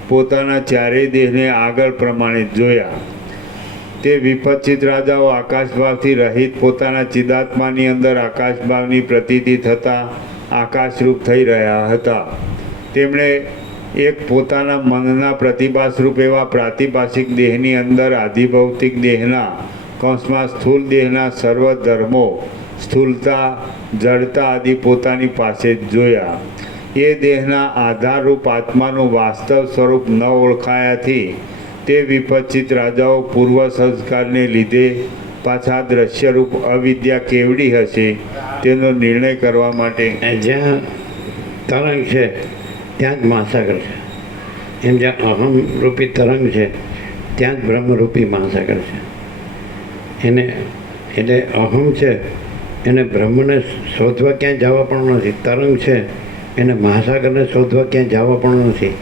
પોતાના ચારેય દેહને આગળ પ્રમાણે જોયા. તે વિપચ્છિત રાજાઓ આકાશભાવથી રહિત પોતાના ચિદાત્માની અંદર આકાશભાવની પ્રતીતિ થતાં આકાશરૂપ થઈ રહ્યા હતા. તેમણે એક પોતાના મનના પ્રતિભાસ્વરૂપ એવા પ્રાતિભાષિક દેહની અંદર આધિભૌતિક દેહના કૌંસમાં સ્થૂળ દેહના સર્વ ધર્મો, સ્થૂળતા, જડતા આદિ પોતાની પાસે જ જોયા. એ દેહના આધારરૂપ આત્માનું વાસ્તવ સ્વરૂપ ન ઓળખાયાથી તે વિપચ્છિત રાજાઓ પૂર્વ સંસ્કારને લીધે પાછા દ્રશ્યરૂપ અવિદ્યા કેવડી હશે તેનો નિર્ણય કરવા માટે જ્યાં તરંગ છે ત્યાં જ મહાસાગર છે. એમ જ્યાં અહમ રૂપી તરંગ છે ત્યાં જ બ્રહ્મરૂપી મહાસાગર છે. એને એટલે અહમ છે એને બ્રહ્મને શોધવા ક્યાંય જવા પણ નથી. તરંગ છે એને મહાસાગરને શોધવા ક્યાંય જવા પણ નથી.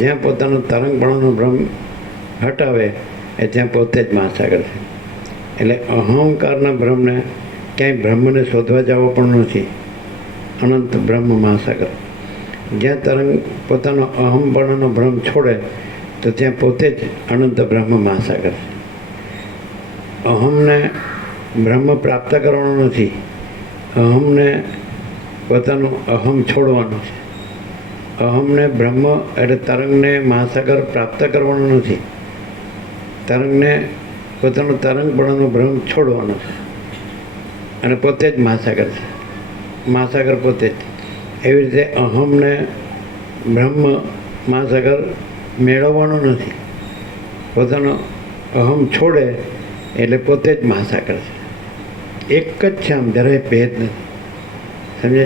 જ્યાં પોતાનો તરંગપણાનો ભ્રમ હટાવે એ ત્યાં પોતે જ મહાસાગર છે. એટલે અહંકારના ભ્રમને ક્યાંય બ્રહ્મને શોધવા જવા પણ નથી. અનંત બ્રહ્મ મહાસાગર. જ્યાં તરંગ પોતાનો અહમપણાનો ભ્રમ છોડે તો ત્યાં પોતે જ અનંત બ્રહ્મ મહાસાગર છે. અહમને બ્રહ્મ પ્રાપ્ત કરવાનો નથી, અહમને પોતાનું અહમ છોડવાનું છે. અહમને બ્રહ્મ એટલે તરંગને મહાસાગર પ્રાપ્ત કરવાનો નથી, તરંગને પોતાનો તરંગપણાનો ભ્રમ છોડવાનો છે અને પોતે જ મહાસાગર છે. મહાસાગર પોતે જ. એવી રીતે અહમને બ્રહ્મ મહાસાગર મેળવવાનો નથી, પોતાનો અહમ છોડે એટલે પોતે જ મહાસાગર છે. એક જ છે, આમ જરાય ભેદ નથી. સમજે?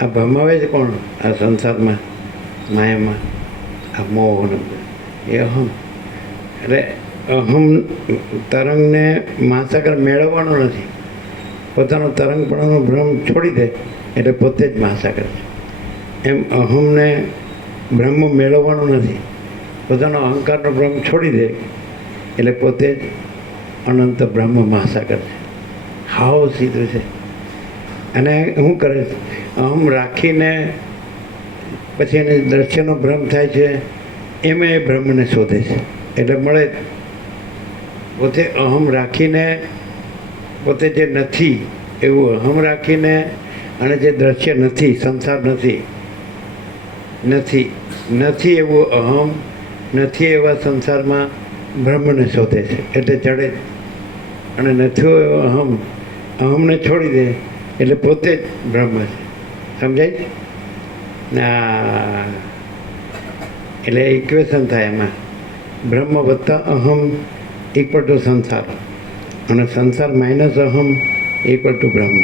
આ ભમાવે છે કોણ આ સંસારમાં, માયામાં, આ મોહન એ અહમ. એટલે અહમ તરંગને મહાસાગર મેળવવાનો નથી, પોતાનો તરંગપણાનો ભ્રમ છોડી દે એટલે પોતે જ મહાસાગર છે. એમ અહમને બ્રહ્મ મેળવવાનો નથી, પોતાનો અહંકારનો ભ્રમ છોડી દે એટલે પોતે જ અનંત બ્રહ્મ મહાસાગર છે. હાવ સીધું છે. અને શું કરે છે? અહમ રાખીને પછી એને દ્રશ્યનો ભ્રમ થાય છે, એમાં એ બ્રહ્મને શોધે છે એટલે મળે. પોતે અહમ રાખીને પોતે જે નથી એવું અહમ રાખીને અને જે દ્રશ્ય નથી, સંસાર નથી, નથી એવું અહમ, નથી એવા સંસારમાં બ્રહ્મને શોધે છે એટલે ચડે. અને નથી એવો અહમને છોડી દે એટલે પોતે જ બ્રહ્મ છે. સમજાય? એટલે ઇક્વેશન થાય એમાં બ્રહ્મ વત્તા અહમ ઇક્વલ ટુ સંસાર, અને સંસાર માઇનસ અહમ ઇક્વલ ટુ બ્રહ્મ.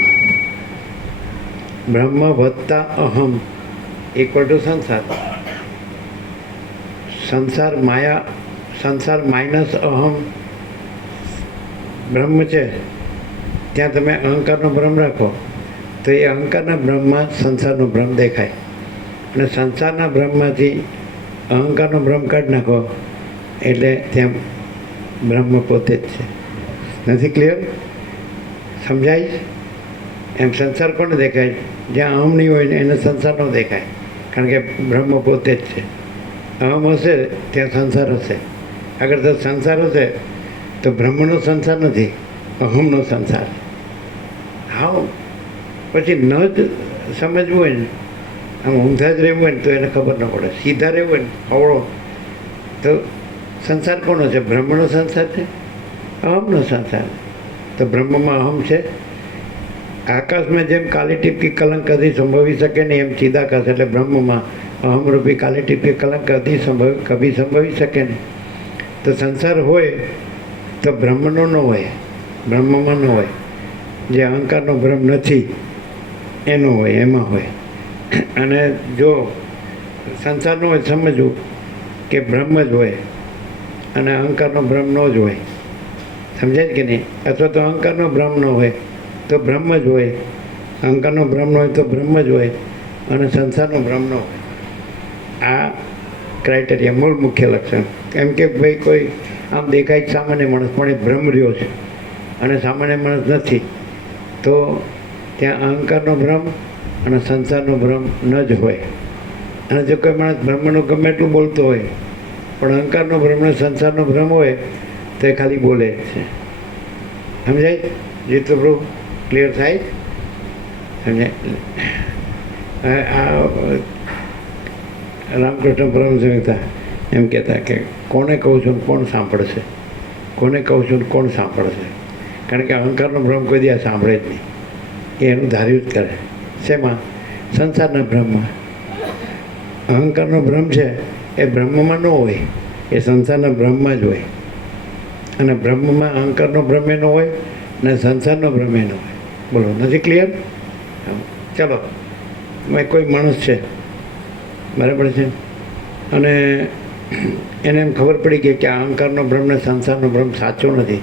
બ્રહ્મ વત્તા અહમ ઇક્વલ ટુ સંસાર. સંસાર માઇનસ અહમ બ્રહ્મ છે. ત્યાં તમે અહંકારનો ભ્રમ રાખો તો એ અહંકારના બ્રહ્મમાં સંસારનો ભ્રમ દેખાય, અને સંસારના બ્રહ્મમાંથી અહંકારનો ભ્રમ કાઢી નાખો એટલે ત્યાં બ્રહ્મ પોતે જ છે. નથી ક્લિયર? સમજાય? એમ સંસાર કોને દેખાય? જ્યાં અહમ નહીં હોય ને એને સંસાર ન દેખાય, કારણ કે બ્રહ્મ પોતે જ છે. અહમ હશે ત્યાં સંસાર હશે. અગર તો સંસાર હશે તો બ્રહ્મનો સંસાર નથી, અહમનો સંસાર. હા, પછી ન જ સમજવું હોય ને, આમ ઊંધા જ રહેવું હોય ને તો એને ખબર ન પડે. સીધા રહેવું હોય ને હવળો તો સંસાર કોનો છે? બ્રહ્મનો સંસાર છે, અહમનો સંસાર. તો બ્રહ્મમાં અહમ છે. આકાશમાં જેમ કાલી ટીપકી કલંક કદી સંભવી શકે નહીં, એમ ચિદાકાશ એટલે બ્રહ્મમાં અહમરૂપી કાલી ટીપકી કલંક કભી સંભવી શકે નહીં. તો સંસાર હોય તો બ્રહ્મનો ન હોય, બ્રહ્મમાં ન હોય. જે અહંકારનો ભ્રમ નથી એનો હોય, એમાં હોય. અને જો સંસારનો હોય સમજવું કે બ્રહ્મ જ હોય અને અહંકારનો ભ્રમ ન જ હોય. સમજાય કે નહીં? અથવા તો અહંકારનો ભ્રમ ન હોય તો બ્રહ્મ જ હોય, અહંકારનો ભ્રમ ન હોય તો બ્રહ્મ જ હોય, અને સંસારનો ભ્રમ ન હોય. આ ક્રાઇટેરિયા મૂળ મુખ્ય લક્ષણ. કેમ કે ભાઈ કોઈ આમ દેખાય સામાન્ય માણસ પણ એ ભ્રમ રહ્યો છે અને સામાન્ય માણસ નથી, તો ત્યાં અહંકારનો ભ્રમ અને સંસારનો ભ્રમ ન જ હોય. અને જો કોઈ માણસ બ્રહ્મનું ગમે એટલું બોલતો હોય પણ અહંકારનો ભ્રમ અને સંસારનો ભ્રમ હોય તો એ ખાલી બોલે જ છે. સમજાય? જેટલું પ્રૂફ ક્લિયર થાય? સમજાય? આ રામકૃષ્ણ પરમહંસ એમ કહેતા કે કોને કહું છું કોણ સાંભળશે, કોને કહું છું કોણ સાંભળશે. કારણ કે અહંકારનો ભ્રમ કોઈ દી સાંભળે જ નહીં, એ એનું ધાર્યું જ કરે. શેમાં? સંસારના ભ્રમમાં. અહંકારનો ભ્રમ છે એ બ્રહ્મમાં ન હોય, એ સંસારના ભ્રમમાં જ હોય. અને બ્રહ્મમાં અહંકારનો ભ્રમ ન હોય અને સંસારનો ભ્રમ ન હોય. બોલો, નથી ક્લિયર? ચલો, કોઈ માણસ છે, બરાબર છે, અને એને એમ ખબર પડી ગઈ કે આ અહંકારનો ભ્રમ ને સંસારનો ભ્રમ સાચો નથી,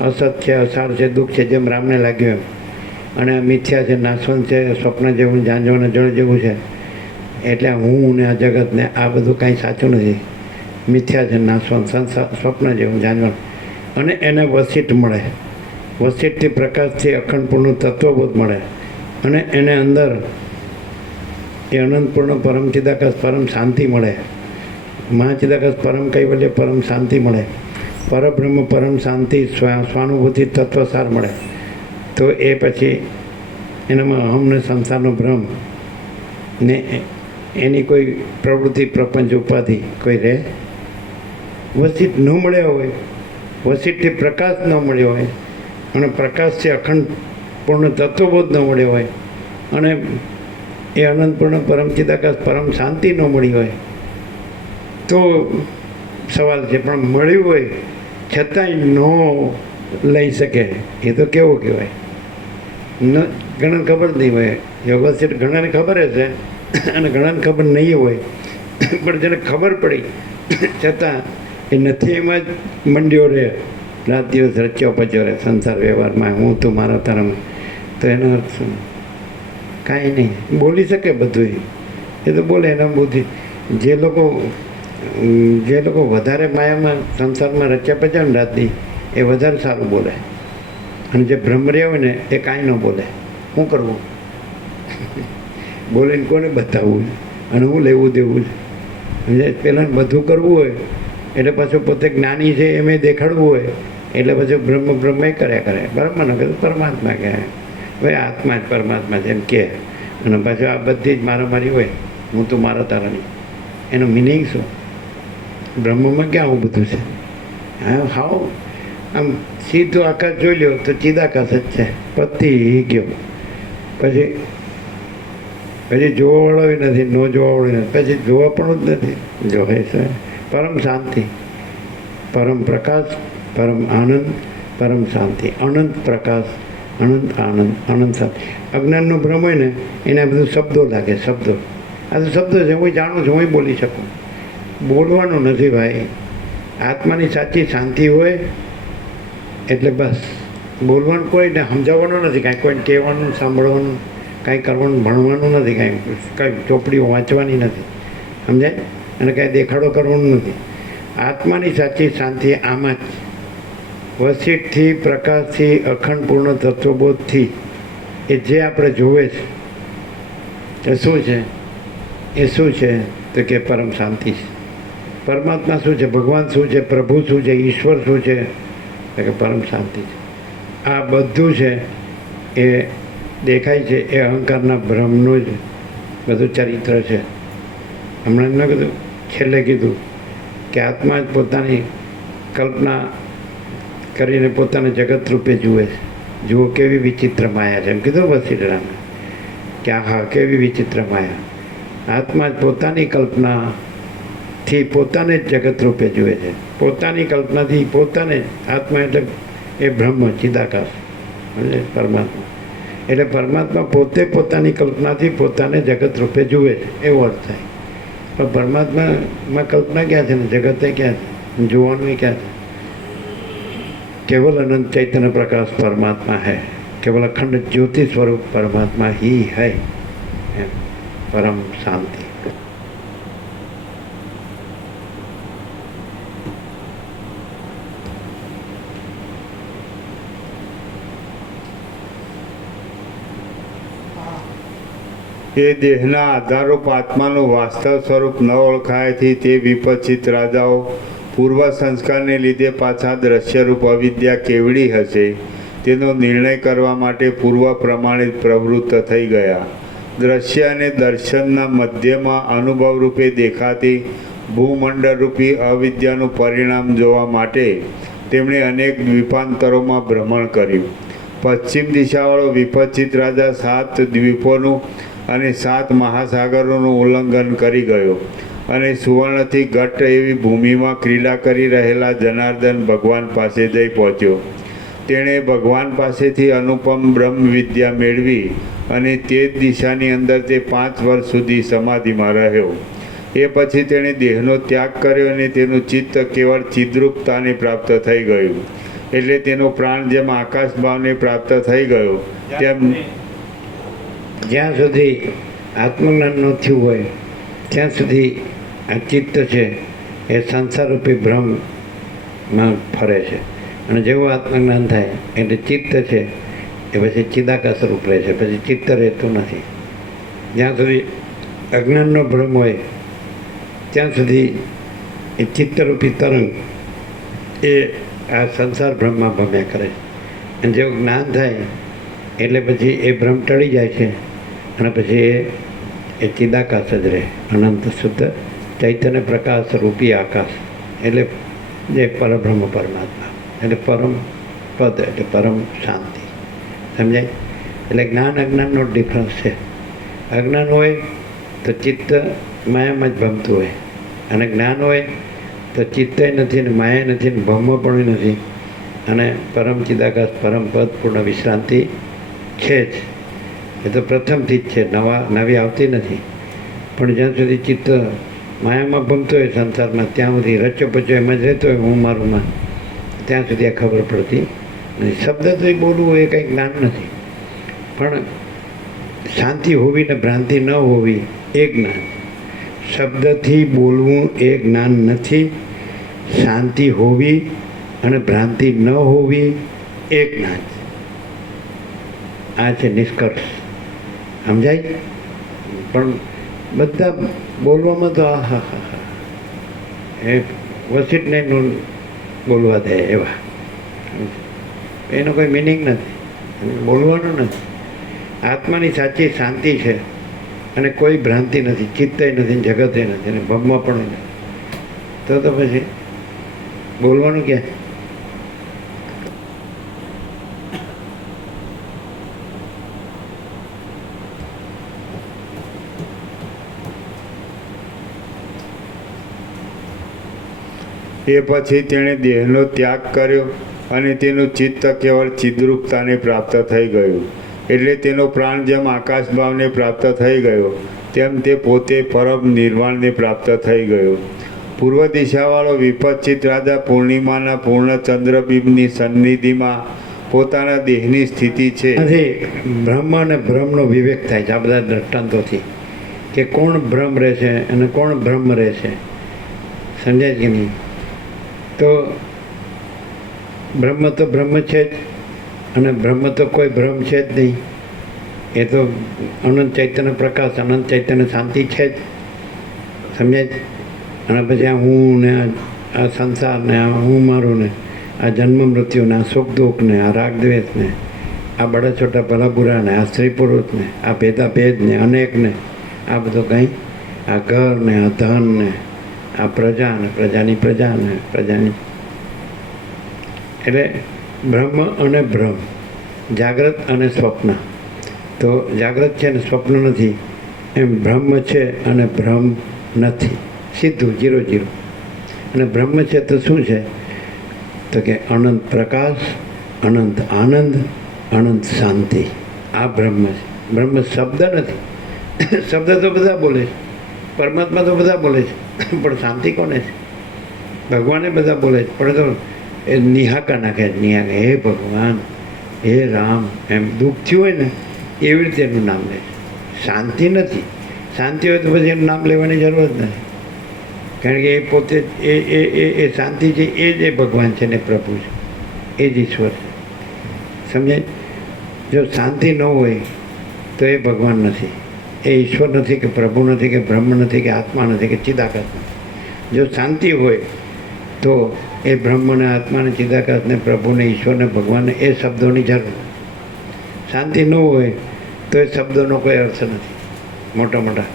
અસત છે, અસાર છે, દુઃખ છે, જેમ રામને લાગ્યું એમ, અને મિથ્યા છે, નાશવંત છે, સ્વપ્ન જેવું, ઝાંઝવાના જળ જેવું છે. એટલે હું ને આ જગતને આ બધું કાંઈ સાચું નથી, મિથ્યા છે, નાશવંત, સ્વપ્ન જેવું, ઝાંઝવાન. અને એને વસિઠ મળે, વસિઠથી પ્રકાશથી અખંડપૂર્ણ તત્વબોધ મળે, અને એને અંદર એ અનંતપૂર્ણ પરમ ચિદાકાશ પરમ શાંતિ મળે. મહાચિદાકાશ પરમ કૈવલ્ય પરમ શાંતિ મળે, પરબ્રહ્મ પરમ શાંતિ સ્વાનુભૂતિ તત્વસાર મળે. તો એ પછી એનામાં અહમને સંસારનો ભ્રમ ને એની કોઈ પ્રવૃત્તિ પ્રપંચ ઉપાધિ કોઈ રહે. વસિઠ ન મળ્યા હોય, વસિઠથી પ્રકાશ ન મળ્યો હોય, અને પ્રકાશથી અખંડ પૂર્ણ તત્વબોધ ન મળ્યો હોય, અને એ અનંતપૂર્ણ પરમ ચિદાકાશ પરમ શાંતિ ન મળી હોય તો સવાલ છે. પણ મળ્યું હોય છતાંય ન લઈ શકે એ તો કેવું કહેવાય? ઘણાને ખબર નહીં હોય. યોગવસિઠ ઘણાને ખબર હશે અને ઘણાને ખબર નહીં હોય, પણ જેને ખબર પડી છતાં એ નથી એમાં જ મંડ્યો રહે, રાત દિવસ રચ્યો પચ્યો રહે સંસાર વ્યવહારમાં, હું તું મારા તારામાં. તો એનો અર્થ શું? કાંઈ નહીં. બોલી શકે બધું, એ તો બોલે એના બુદ્ધિ. જે લોકો વધારે માયામાં સંસારમાં રચ્યા પચ્યા ને રાતથી, એ વધારે સારું બોલે. અને જે ભ્રમર્યા હોય ને એ કાંઈ ન બોલે. શું કરવું? બોલીને કોને બતાવવું અને હું લેવું દેવું છે? પહેલાં બધું કરવું હોય એટલે પાછું પોતે જ્ઞાની છે એમ દેખાડવું હોય એટલે પછી બ્રહ્મ કર્યા કરે. બ્રહ્મ ન કહે પરમાત્મા કહે, ભાઈ આત્મા જ પરમાત્મા છે એમ કહે. અને પાછું આ બધી જ મારામારી હોય, હું તો મારા તારાની. એનું મિનિંગ શું? બ્રહ્મમાં ક્યાં આવું બધું છે? હા, હાવ આમ સીધો આકાશ જોઈ લ્યો તો ચિદાકાશ જ છે, પતી ગયો. પછી પછી જોવાવાળો નથી, ન જોવાવાળો નથી, પછી જોવા પણ જ નથી. જોવે છે પરમ શાંતિ, પરમ પ્રકાશ, પરમ આનંદ, પરમ શાંતિ, અનંત પ્રકાશ, અનંત આનંદ, અનંત શાંતિ. અજ્ઞાનનો ભ્રમ હોય ને એને આ બધું શબ્દો લાગે, શબ્દો. આ તો શબ્દો છે, હું જાણું છું, હું બોલી શકું. બોલવાનું નથી ભાઈ. આત્માની સાચી શાંતિ હોય એટલે બસ. બોલવાનું કોઈને સમજાવવાનું નથી, કાંઈ કોઈને કહેવાનું, સાંભળવાનું, કાંઈ કરવાનું, ભણવાનું નથી, કાંઈ ચોપડીઓ વાંચવાની નથી, સમજાય? અને કાંઈ દેખાડો કરવાનો નથી. આત્માની સાચી શાંતિ આમાં જ વસીઠથી, પ્રકાશથી, અખંડ પૂર્ણ તત્વબોધથી એ જે આપણે જોવે છે એ શું છે? એ શું છે તો કે પરમ શાંતિ છે. પરમાત્મા શું છે? ભગવાન શું છે? પ્રભુ શું છે? ઈશ્વર શું છે? તો કે પરમ શાંતિ છે. આ બધું છે એ દેખાય છે એ અહંકારના ભ્રમનું જ બધું ચરિત્ર છે. હમણાં એમને કીધું, છેલ્લે કીધું કે આત્મા જ પોતાની કલ્પના કરીને પોતાને જગત રૂપે જુએ છે. જુઓ કેવી વિચિત્ર માયા છે, એમ કીધું વસીરામને કે હા કેવી વિચિત્ર માયા. આત્મા જ પોતાની કલ્પનાથી પોતાને જ જગત રૂપે જુએ છે. પોતાની કલ્પનાથી પોતાને જ. આત્મા એટલે એ બ્રહ્મ ચિદાકાશ, સમજે? પરમાત્મા એટલે પરમાત્મા પોતે પોતાની કલ્પનાથી પોતાને જગત રૂપે જુએ છે, એવો અર્થ થાય. પણ પરમાત્મામાં કલ્પના ક્યાં છે ને જગતે ક્યાં છે? જોવાનું ક્યાં છે? केवल अनंत चैतन्य प्रकाश परमात्मा है, केवल अखंड ज्योति स्वरूप परमात्मा ही है, परम शांति. એ દેહના આધારરૂપ આત્માનું વાસ્તવ સ્વરૂપ ન ઓળખાયથી તે વિપચિત રાજાઓ પૂર્વ સંસ્કારને લીધે પાછા દ્રશ્યરૂપ અવિદ્યા કેવડી હશે તેનો નિર્ણય કરવા માટે પૂર્વ પ્રમાણિત પ્રવૃત્ત થઈ ગયા. દ્રશ્ય અને દર્શનના મધ્યમાં અનુભવરૂપે દેખાતી ભૂમંડળરૂપી અવિદ્યાનું પરિણામ જોવા માટે તેમણે અનેક દ્વીપાંતરોમાં ભ્રમણ કર્યું. પશ્ચિમ દિશાવાળો વિપચિત રાજા 7 દ્વીપોનું અને 7 મહાસાગરોનું ઉલ્લંઘન કરી ગયો અને સુવર્ણથી ઘટ્ટ એવી ભૂમિમાં ક્રીડા કરી રહેલા જનાર્દન ભગવાન પાસે જઈ પહોંચ્યો. તેણે ભગવાન પાસેથી અનુપમ બ્રહ્મ વિદ્યા મેળવી અને તે જ દિશાની અંદર તે 5 વર્ષ સુધી સમાધિમાં રહ્યો. એ પછી તેણે દેહનો ત્યાગ કર્યો અને તેનું ચિત્ત કેવળ ચિદ્રૂપતાને પ્રાપ્ત થઈ ગયું. એટલે તેનો પ્રાણ જેમ આકાશ ભાવને પ્રાપ્ત થઈ ગયો તેમ જ્યાં સુધી આત્મજ્ઞાન ન થયું હોય ત્યાં સુધી આ ચિત્ત છે એ સંસારરૂપી ભ્રમમાં ફરે છે. અને જેવું આત્મજ્ઞાન થાય એટલે ચિત્ત છે એ પછી ચિદાકાશ રૂપ રહે છે, પછી ચિત્ત રહેતું નથી. જ્યાં સુધી અજ્ઞાનનો ભ્રમ હોય ત્યાં સુધી એ ચિત્તરૂપી તરંગ એ આ સંસાર ભ્રમમાં ભમ્યા કરે છે. અને જેવું જ્ઞાન થાય એટલે પછી એ ભ્રમ ટળી જાય છે અને પછી એ ચિદાકાશ જ રહે, અનંત શુદ્ધ ચૈતન્ય પ્રકાશ રૂપી આકાશ. એટલે જે પરબ્રહ્મ પરમાત્મા એટલે પરમ પદ એટલે પરમ શાંતિ, સમજાય? એટલે જ્ઞાન અજ્ઞાનનો ડિફરન્સ છે. અજ્ઞાન હોય તો ચિત્ત માયામાં જ ભમતું હોય, અને જ્ઞાન હોય તો ચિત્તય નથી ને માયા નથી ને ભમ પણ નથી, અને પરમ ચિદાકાશ પરમ પદ પૂર્ણ વિશ્રાંતિ છે જ. એ તો પ્રથમથી જ છે, નવી આવતી નથી. પણ જ્યાં સુધી ચિત્ત માયામાં ભમતો હોય સંસારમાં ત્યાં સુધી રચો પચો એમ જ રહેતો હોય હું મારુંમાં, ત્યાં સુધી આ ખબર પડતી નથી. શબ્દ તો એ બોલવું એ કંઈ જ્ઞાન નથી, પણ શાંતિ હોવી ને ભ્રાંતિ ન હોવી એ જ્ઞાન. શબ્દથી બોલવું એ જ્ઞાન નથી, શાંતિ હોવી અને ભ્રાંતિ ન હોવી એ જ્ઞાન. આ છે નિષ્કર્ષ, સમજાય? પણ બધા બોલવામાં તો આ હા હા હા એ વસીટને બોલવા દે એવા, એનો કોઈ મિનિંગ નથી, બોલવાનું નથી. આત્માની સાચી શાંતિ છે અને કોઈ ભ્રાંતિ નથી, ચિત્તય નથી, જગતે નથી અને ભમમાં પણ નથી. તો પછી બોલવાનું ક્યાં? એ પછી તેણે દેહનો ત્યાગ કર્યો અને તેનું ચિત્ત કેવળ ચિદ્રૂપતાને પ્રાપ્ત થઈ ગયું. એટલે તેનો પ્રાણ જેમ આકાશ ભાવને પ્રાપ્ત થઈ ગયો તેમ તે પોતે પરમ નિર્વાણને પ્રાપ્ત થઈ ગયો. પૂર્વ દિશાવાળો વિપચ્છિત રાજા પૂર્ણિમાના પૂર્ણ ચંદ્રબિંબની સન્નિધિમાં પોતાના દેહની સ્થિતિ છે. આથી બ્રહ્મ અને ભ્રમનો વિવેક થાય છે આ બધા દ્રષ્ટાંતોથી, કે કોણ ભ્રમ રહે છે અને કોણ બ્રહ્મ રહે છે. સમજાય કે નહીં? તો બ્રહ્મ તો બ્રહ્મ છે જ, અને બ્રહ્મ તો કોઈ ભ્રમ છે જ નહીં. એ તો અનંત ચૈતન્ય પ્રકાશ, અનંત ચૈતન્ય શાંતિ છે જ. સમજાય? અને પછી આ હું ને આ સંસાર ને આ હું મારું ને આ જન્મ મૃત્યુ ને આ સુખ દુઃખ ને આ રાગ દ્વેષ ને આ બડા છોટા ભલા બુરા ને આ સ્ત્રી પુરુષ ને આ ભેદા ભેદ ને અનેક ને આ બધું કંઈ આ ઘર ને આ ધન ને આ પ્રજા ને પ્રજાની પ્રજા ને પ્રજાની, એટલે બ્રહ્મ અને ભ્રમ, જાગ્રત અને સ્વપ્ન. તો જાગ્રત છે ને સ્વપ્ન નથી, એમ બ્રહ્મ છે અને ભ્રમ નથી. સીધું 0-0. અને બ્રહ્મ છે તો શું છે? તો કે અનંત પ્રકાશ, અનંત આનંદ, અનંત શાંતિ. આ બ્રહ્મ છે. બ્રહ્મ શબ્દ નથી. શબ્દ તો બધા બોલે છે, પરમાત્મા તો બધા બોલે છે, પણ શાંતિ કોને છે? ભગવાને બધા બોલે છે, પણ તો એ નિહાકા નાખે છે. નિહાકા, હે ભગવાન, હે રામ, એમ દુઃખ થયું હોય ને એવી રીતે એનું નામ લે છે. શાંતિ નથી. શાંતિ હોય તો પછી એનું નામ લેવાની જરૂર જ નથી, કારણ કે એ પોતે એ શાંતિ છે, એ જ એ ભગવાન છે ને પ્રભુ છે, એ જ ઈશ્વર છે. સમજાય? જો શાંતિ ન હોય તો એ ભગવાન નથી, એ ઈશ્વર નથી, કે પ્રભુ નથી, કે બ્રહ્મ નથી, કે આત્મા નથી, કે ચિદાકાશ નથી. જો શાંતિ હોય તો એ બ્રહ્મને, આત્માને, ચિદાકાશને, પ્રભુને, ઈશ્વરને, ભગવાનને એ શબ્દોની જરૂર. શાંતિ ન હોય તો એ શબ્દોનો કોઈ અર્થ નથી મોટા મોટા,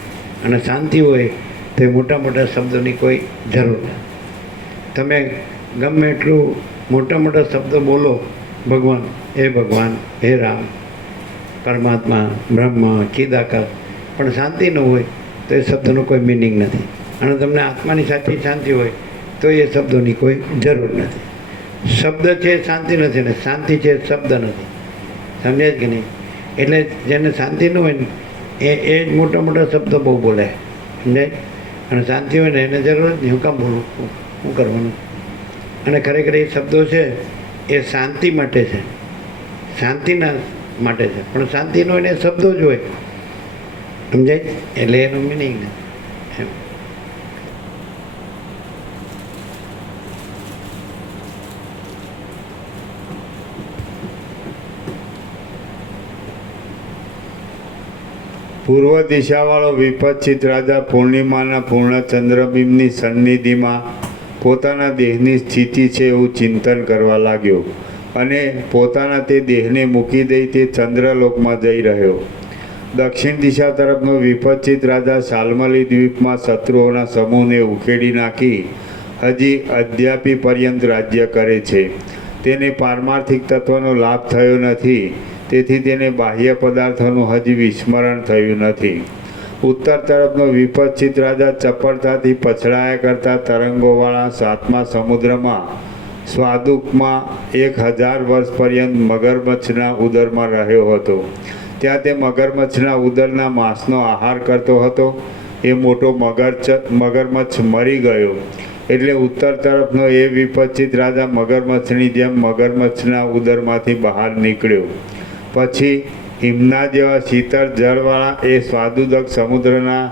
અને શાંતિ હોય તો એ મોટા મોટા શબ્દોની કોઈ જરૂર નથી. તમે ગમે એટલું મોટા મોટા શબ્દો બોલો, ભગવાન, હે રામ, પરમાત્મા, બ્રહ્મ, ચિદાકાશ, પણ શાંતિ ન હોય તો એ શબ્દનો કોઈ મિનિંગ નથી. અને તમને આત્માની સાચી શાંતિ હોય તો એ શબ્દોની કોઈ જરૂર નથી. શબ્દ છે શાંતિ નથી, ને શાંતિ છે શબ્દ નથી. સમજાય કે નહીં? એટલે જેને શાંતિ ન હોય ને એ જ મોટા મોટા શબ્દો બહુ બોલે. સમજાય? અને શાંતિ હોય ને એને જરૂર જ નહીં. હું કામ બોલું? શું કરવાનું? અને ખરેખર એ શબ્દો છે એ શાંતિ માટે છે, શાંતિના માટે છે, પણ શાંતિ ન હોય ને એ શબ્દો જ હોય. સમજાય? એટલે એનું મિનિંગ નથી એમ. પૂર્વ દિશાવાળો વિપચ્છિત રાજા પૂર્ણિમાના પૂર્ણ ચંદ્રબિંબની સન્નિધિમાં પોતાના દેહની સ્થિતિ છે એવું ચિંતન કરવા લાગ્યો અને પોતાના તે દેહને મૂકી દઈ તે ચંદ્રલોકમાં જઈ રહ્યો. દક્ષિણ દિશા તરફનો વિપચ્છિત રાજા શાલ્મલી દ્વીપમાં શત્રુઓના સમૂહને ઉખેડી નાખી હજી અદ્યાપી પર્યંત રાજ્ય કરે છે. તેને પારમાર્થિક તત્વનો લાભ થયો નથી, તેથી તેને બાહ્ય પદાર્થોનું હજી વિસ્મરણ થયું નથી. ઉત્તર તરફનો વિપચ્છિત રાજા ચપળતાથી પછડાયા કરતા તરંગોવાળા 7મા સમુદ્રમાં સ્વાદુકમાં 1000 વર્ષ પર્યંત મગરમચ્છના ઉદરમાં રહ્યો હતો. ત્યાં તે મગરમચ્છના ઉદરના માંસનો આહાર કરતો હતો. એ મોટો મગરમચ્છ મરી ગયો, એટલે ઉત્તર તરફનો એ વિપચ્છિત રાજા મગરમચ્છની જેમ મગરમચ્છના ઉદરમાંથી બહાર નીકળ્યો. પછી હિમના જેવા શીતળ જળવાળા એ સ્વાદુદક સમુદ્રના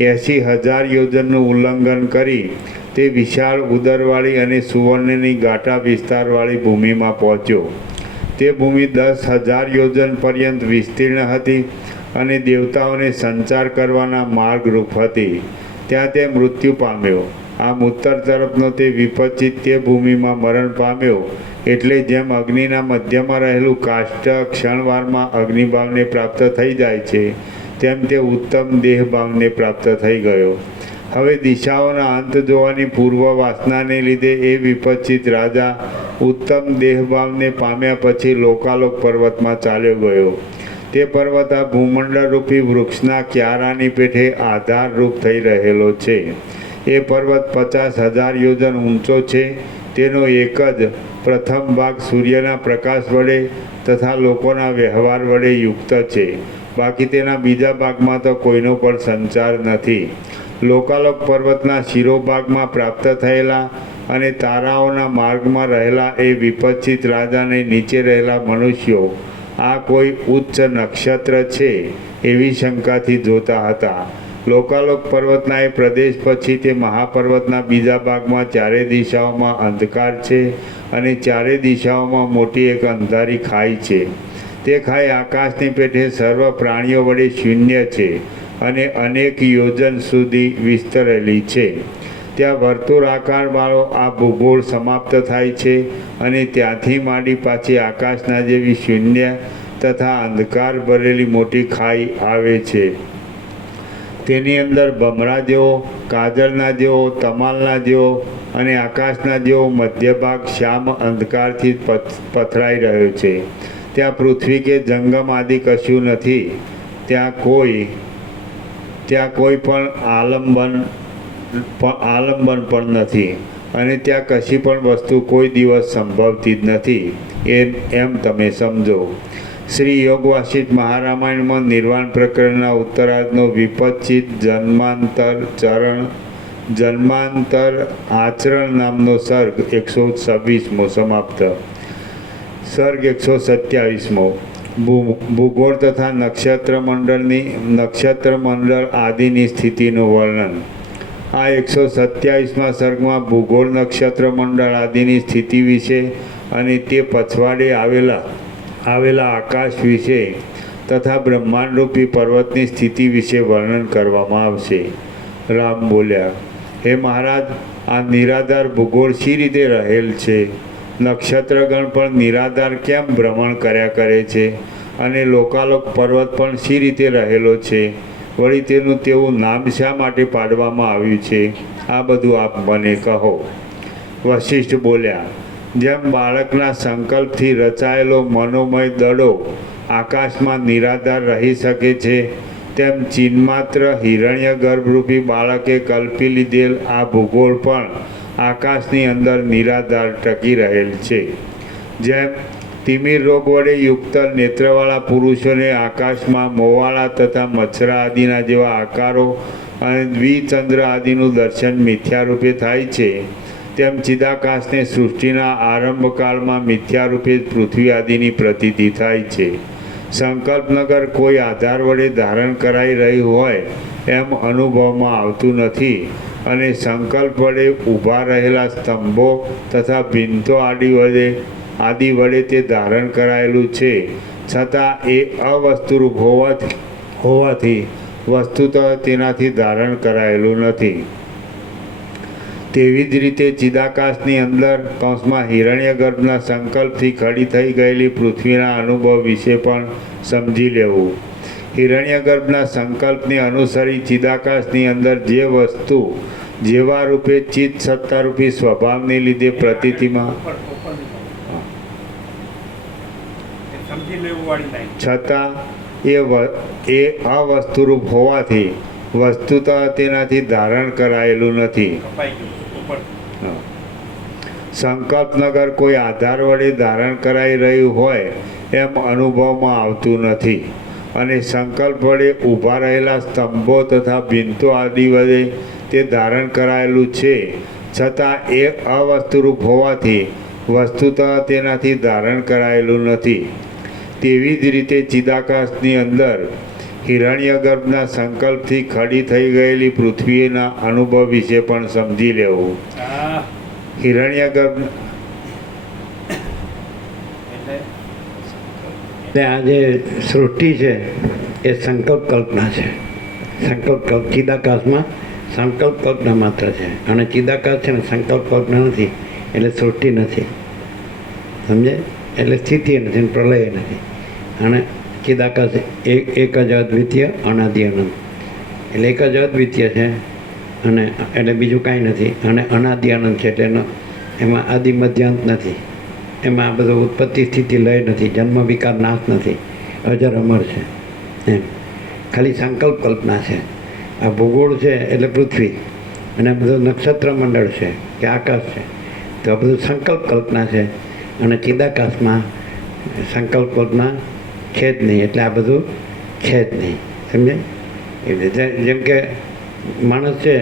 80,000 યોજનનું ઉલ્લંઘન કરી તે વિશાળ ઉદરવાળી અને સુવર્ણની ગાંઠા વિસ્તારવાળી ભૂમિમાં પહોંચ્યો. તે ભૂમિ 10,000 યોજન પર્યંત વિસ્તીર્ણ હતી અને દેવતાઓને સંચાર કરવાના માર્ગરૂપ હતી. ત્યાં તે મૃત્યુ પામ્યો. આમ ઉત્તર તરફનો તે વિપચ્છિત તે ભૂમિમાં મરણ પામ્યો. એટલે જેમ અગ્નિના મધ્યમાં રહેલું કાષ્ઠ ક્ષણવારમાં અગ્નિભાવને પ્રાપ્ત થઈ જાય છે, તેમ તે ઉત્તમ દેહભાવને પ્રાપ્ત થઈ ગયો. હવે દિશાઓના અંત જોવાની પૂર્વ વાસનાને લીધે એ વિપચ્છિત રાજા ઉત્તમ દેહભાવને પામ્યા પછી લોકાલોક પર્વતમાં ચાલ્યો ગયો. તે પર્વત આ ભૂમંડળરૂપી વૃક્ષના ક્યારાની પેઠે આધારરૂપ થઈ રહેલો છે. એ પર્વત 50,000 યોજન ઊંચો છે. તેનો એક જ પ્રથમ ભાગ સૂર્યના પ્રકાશ વડે તથા લોકોના વ્યવહાર વડે યુક્ત છે. બાકી તેના બીજા ભાગમાં તો કોઈનો પણ સંચાર નથી. લોકાલોક પર્વતના શિરોભાગમાં પ્રાપ્ત થયેલા અને તારાઓના માર્ગમાં રહેલા એ વિપચ્છિત રાજાને નીચે રહેલા મનુષ્યો આ કોઈ ઉચ્ચ નક્ષત્ર છે એવી શંકાથી જોતા હતા. લોકાલોક પર્વતના એ પ્રદેશ પછી તે મહાપર્વતના બીજા ભાગમાં ચારે દિશાઓમાં અંધકાર છે અને ચારે દિશાઓમાં મોટી એક અંધારી ખાઈ છે. તે ખાઈ આકાશની પેઠે સર્વ પ્રાણીઓ વડે શૂન્ય છે અને અનેક યોજન સુધી વિસ્તરેલી છે. ત્યાં વર્તુળ આકારવાળો આ ભૂગોળ સમાપ્ત થાય છે અને ત્યાંથી માંડી પાછી આકાશના જેવી શૂન્ય તથા અંધકાર ભરેલી મોટી ખાઈ આવે છે. તેની અંદર ભમરા જેવો, કાજળના જેવો, તમાલના જેવો અને આકાશના જેવો મધ્ય ભાગ શ્યામ અંધકારથી પથરાઈ રહ્યો છે. ત્યાં પૃથ્વી કે જંગમ આદિ કશું નથી. ત્યાં કોઈ પણ આલંબન પણ નથી અને ત્યાં કશી પણ વસ્તુ કોઈ દિવસ સંભવતી જ નથી એમ તમે સમજો. શ્રી યોગ વાસિષ્ઠ મહારામાયણમાં નિર્વાણ પ્રકરણના ઉત્તરાર્ધનો વિપચ્છિત જન્માંતર આચરણ નામનો સર્ગ 126મો સમાપ્ત. સર્ગ 127મો ભૂગોળ તથા નક્ષત્ર મંડળ આદિની સ્થિતિનું વર્ણન. આ 127મા સર્ગમાં ભૂગોળ નક્ષત્ર મંડળ આદિની સ્થિતિ વિશે અને તે પછવાડે આવેલા આકાશ વિશે તથા બ્રહ્માંડરૂપી પર્વતની સ્થિતિ વિશે વર્ણન કરવામાં આવશે. રામ બોલ્યા, હે મહારાજ, આ નિરાધાર ભૂગોળ શી રીતે રહેલ છે? નક્ષત્રગણ પણ નિરાધાર કેમ ભ્રમણ કર્યા કરે છે? અને લોકાલોક પર્વત પણ શી રીતે રહેલો છે? વળી તેનું તેવું નામ શા માટે પાડવામાં આવ્યું છે? આ બધું આપ મને કહો. વશિષ્ઠ બોલ્યા, જેમ બાળકના સંકલ્પથી રચાયેલો મનોમય દડો આકાશમાં નિરાધાર રહી શકે છે, તેમ ચિન્માત્ર હિરણ્ય ગર્ભરૂપી બાળકે કલ્પી લીધેલ આ ભૂગોળ પણ આકાશની અંદર નિરાધાર ટકી રહેલ છે. જેમ તિમિર રોગ વડે યુક્ત નેત્રવાળા પુરુષોને આકાશમાં મોવાળા તથા મચ્છરા આદિના જેવા આકારો અને દ્વિચંદ્ર આદિનું દર્શન મિથ્યારૂપે થાય છે, તેમ ચિદાકાશને સૃષ્ટિના આરંભકાળમાં મિથ્યારૂપે પૃથ્વી આદિની પ્રતીતિ થાય છે. સંકલ્પનગર કોઈ આધાર વડે ધારણ કરાઈ રહ્યું હોય એમ અનુભવમાં આવતું નથી અને સંકલ્પ વડે ઊભા રહેલા સ્તંભો તથા ભીંતો આદિ વડે તે ધારણ કરાયેલું છે, છતાં એ અવસ્તુરૂપ હોવાથી વસ્તુતઃ તેનાથી ધારણ કરાયેલું નથી. તેવી જ રીતે ચિદાકાશની અંદર હિરણ્ય ગર્ભના સંકલ્પથી ખડી થઈ ગયેલી પૃથ્વીના અનુભવ વિશે પણ સમજી લેવું. હિરણ્ય ગર્ભના સંકલ્પને અનુસરી ચિદાકાશની અંદર જે વસ્તુ જેવા રૂપે ચિત્ત સત્તારૂપી સ્વભાવને લીધે પ્રતીતિમાં છતાં એ અવસ્તુરૂપ હોવાથી વસ્તુતઃ તેનાથી ધારણ કરાયેલું નથી. સંકલ્પનગર કોઈ આધાર વડે ધારણ કરાઈ રહ્યું હોય એમ અનુભવમાં આવતું નથી અને સંકલ્પ વડે ઊભા રહેલા સ્તંભો તથા ભીંતો આદિ વડે તે ધારણ કરાયેલું છે, છતાં એ અવસ્તુરૂપ હોવાથી વસ્તુતઃ તેનાથી ધારણ કરાયેલું નથી. તેવી જ રીતે ચિદાકાશની અંદર હિરણ્ય ગર્ભના સંકલ્પથી ખડી થઈ ગયેલી પૃથ્વીના અનુભવ વિશે પણ સમજી લેવું. હિરણ્ય ગર્ભ એટલે આ જે સૃષ્ટિ છે એ સંકલ્પ કલ્પના છે. ચિદાકાશમાં સંકલ્પ કલ્પના માત્ર છે અને ચિદાકાશ છે ને સંકલ્પ કલ્પના નથી એટલે સૃષ્ટિ નથી. સમજે? એટલે સ્થિતિ નથી અને પ્રલય નથી. અને ચિદાકાશ એક જ અદ્વિતીય અનાદિ અનંત એટલે એક જ અદ્વિતીય છે અને એટલે બીજું કાંઈ નથી અને અનાદિ અનંત છે એટલે એમાં આદિ મધ્યાંત નથી. એમાં આ બધું ઉત્પત્તિ સ્થિતિ લય નથી, જન્મ વિકાર નાશ નથી, અજર અમર છે. એમ ખાલી સંકલ્પ કલ્પના છે. આ ભૂગોળ છે એટલે પૃથ્વી અને આ બધું નક્ષત્ર મંડળ છે કે આકાશ છે, તો આ બધું સંકલ્પ કલ્પના છે. અને ચિદાકાશમાં સંકલ્પ કલ્પના છે જ નહીં, એટલે આ બધું છે જ નહીં. સમજાય? એ રીતે જેમ કે માણસ છે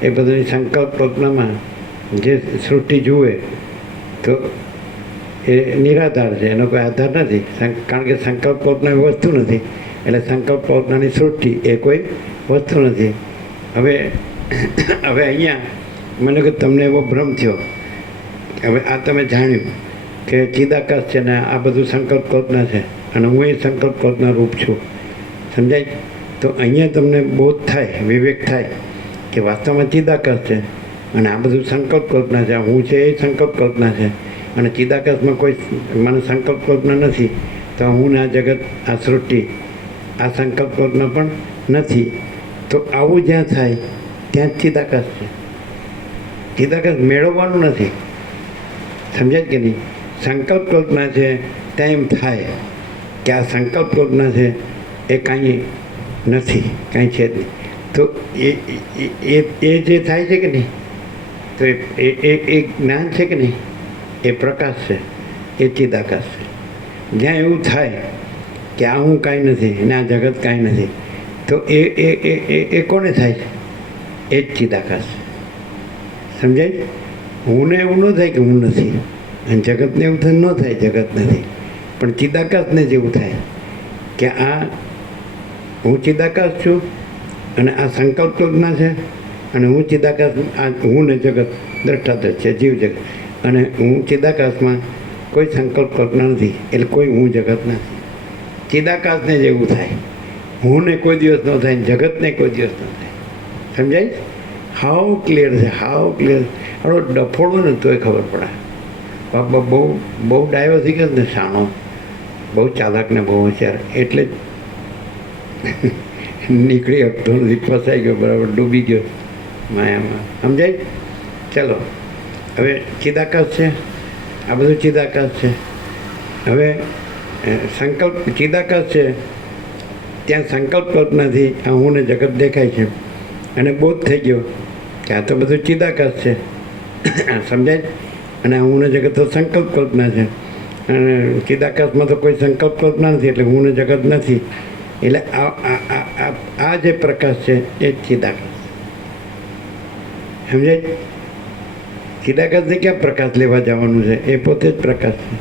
એ બધું સંકલ્પ કલ્પનામાં જે સૃષ્ટિ જુએ તો એ નિરાધાર છે, એનો કોઈ આધાર નથી. કારણ કે સંકલ્પ કલ્પના એ વસ્તુ નથી, એટલે સંકલ્પ કલ્પનાની સૃષ્ટિ એ કોઈ વસ્તુ નથી. હવે અહીંયા મને કે તમને એવો ભ્રમ થયો, હવે આ તમે જાણ્યું કે ચિદાકાશ છે ને આ બધું સંકલ્પ કલ્પના છે અને હું એ સંકલ્પ કલ્પના રૂપ છું. સમજાય? તો અહીંયા તમને બોધ થાય, વિવેક થાય કે વાસ્તવમાં ચિદાકાશ છે અને આ બધું સંકલ્પ કલ્પના છે. હું છે એ સંકલ્પ કલ્પના છે અને ચિદાકાશમાં કોઈ મને સંકલ્પ કલ્પના નથી, તો હું ને આ જગત, આ સૃષ્ટિ, આ સંકલ્પ કલ્પના પણ નથી. તો આવું જ્યાં થાય ત્યાં જ ચિદાકાશ છે. ચિદાકાશ મેળવવાનું નથી. સમજાય કે નહીં? સંકલ્પ કલ્પના છે ત્યાં એમ થાય કે આ સંકલ્પ કલ્પના છે એ કાંઈ નથી, કાંઈ છે જ નહીં. તો એ જે થાય છે કે નહીં, તો એ જ્ઞાન છે કે નહીં, એ પ્રકાશ છે, એ ચિદાકાશ છે. જ્યાં એવું થાય કે આ હું કાંઈ નથી અને આ જગત કાંઈ નથી, તો એ કોને થાય છે? એ જ ચિદાકાશ છે. સમજાય? હુંને એવું ન થાય કે હું નથી, અને જગતને એવું ન થાય જગત નથી, પણ ચિદાકાશને જેવું થાય કે આ હું ચિદાકાશ છું અને આ સંકલ્પ કલ્પના છે અને હું ચિદાકાશ, આ હું ને જગત દ્રષ્ટાદ્રષ્ટ છે, જીવ જગત, અને હું ચિદાકાશમાં કોઈ સંકલ્પ કલ્પના નથી, એટલે કોઈ હું જગત નથી. ચિદાકાશને જેવું થાય, હું ને કોઈ દિવસ ન થાય, જગતને કોઈ દિવસ ન થાય. સમજાય? હાવ ક્લિયર છે, હાવ ક્લિયર. હવે ડફોડું ને તોય ખબર પડે. બાપા બહુ ડાયો થઈ ગયો ને, શાણો, બહુ ચાલાક ને બહુ હોશિયાર, એટલે જ નીકળી શકતો નથી, ફસાઈ ગયો, બરાબર ડૂબી ગયો માયામાં. સમજાય? ચલો, હવે ચિદાકાશ છે, આ બધું ચિદાકાશ છે. હવે સંકલ્પ ચિદાકાશ છે ત્યાં સંકલ્પ કલ્પનાથી આ હું ને જગત દેખાય છે અને બોધ થઈ ગયો કે આ તો બધું ચિદાકાશ છે. સમજાય? અને હું ને જગત તો સંકલ્પ કલ્પના છે અને ચિદાકાશમાં તો કોઈ સંકલ્પ કલ્પના નથી, એટલે હું ને જગત નથી. એટલે આ જે પ્રકાશ છે એ જ ચિદાકાશ. સમજાય? ચિદાકાશને ક્યાં પ્રકાશ લેવા જવાનું છે? એ પોતે જ પ્રકાશ છે.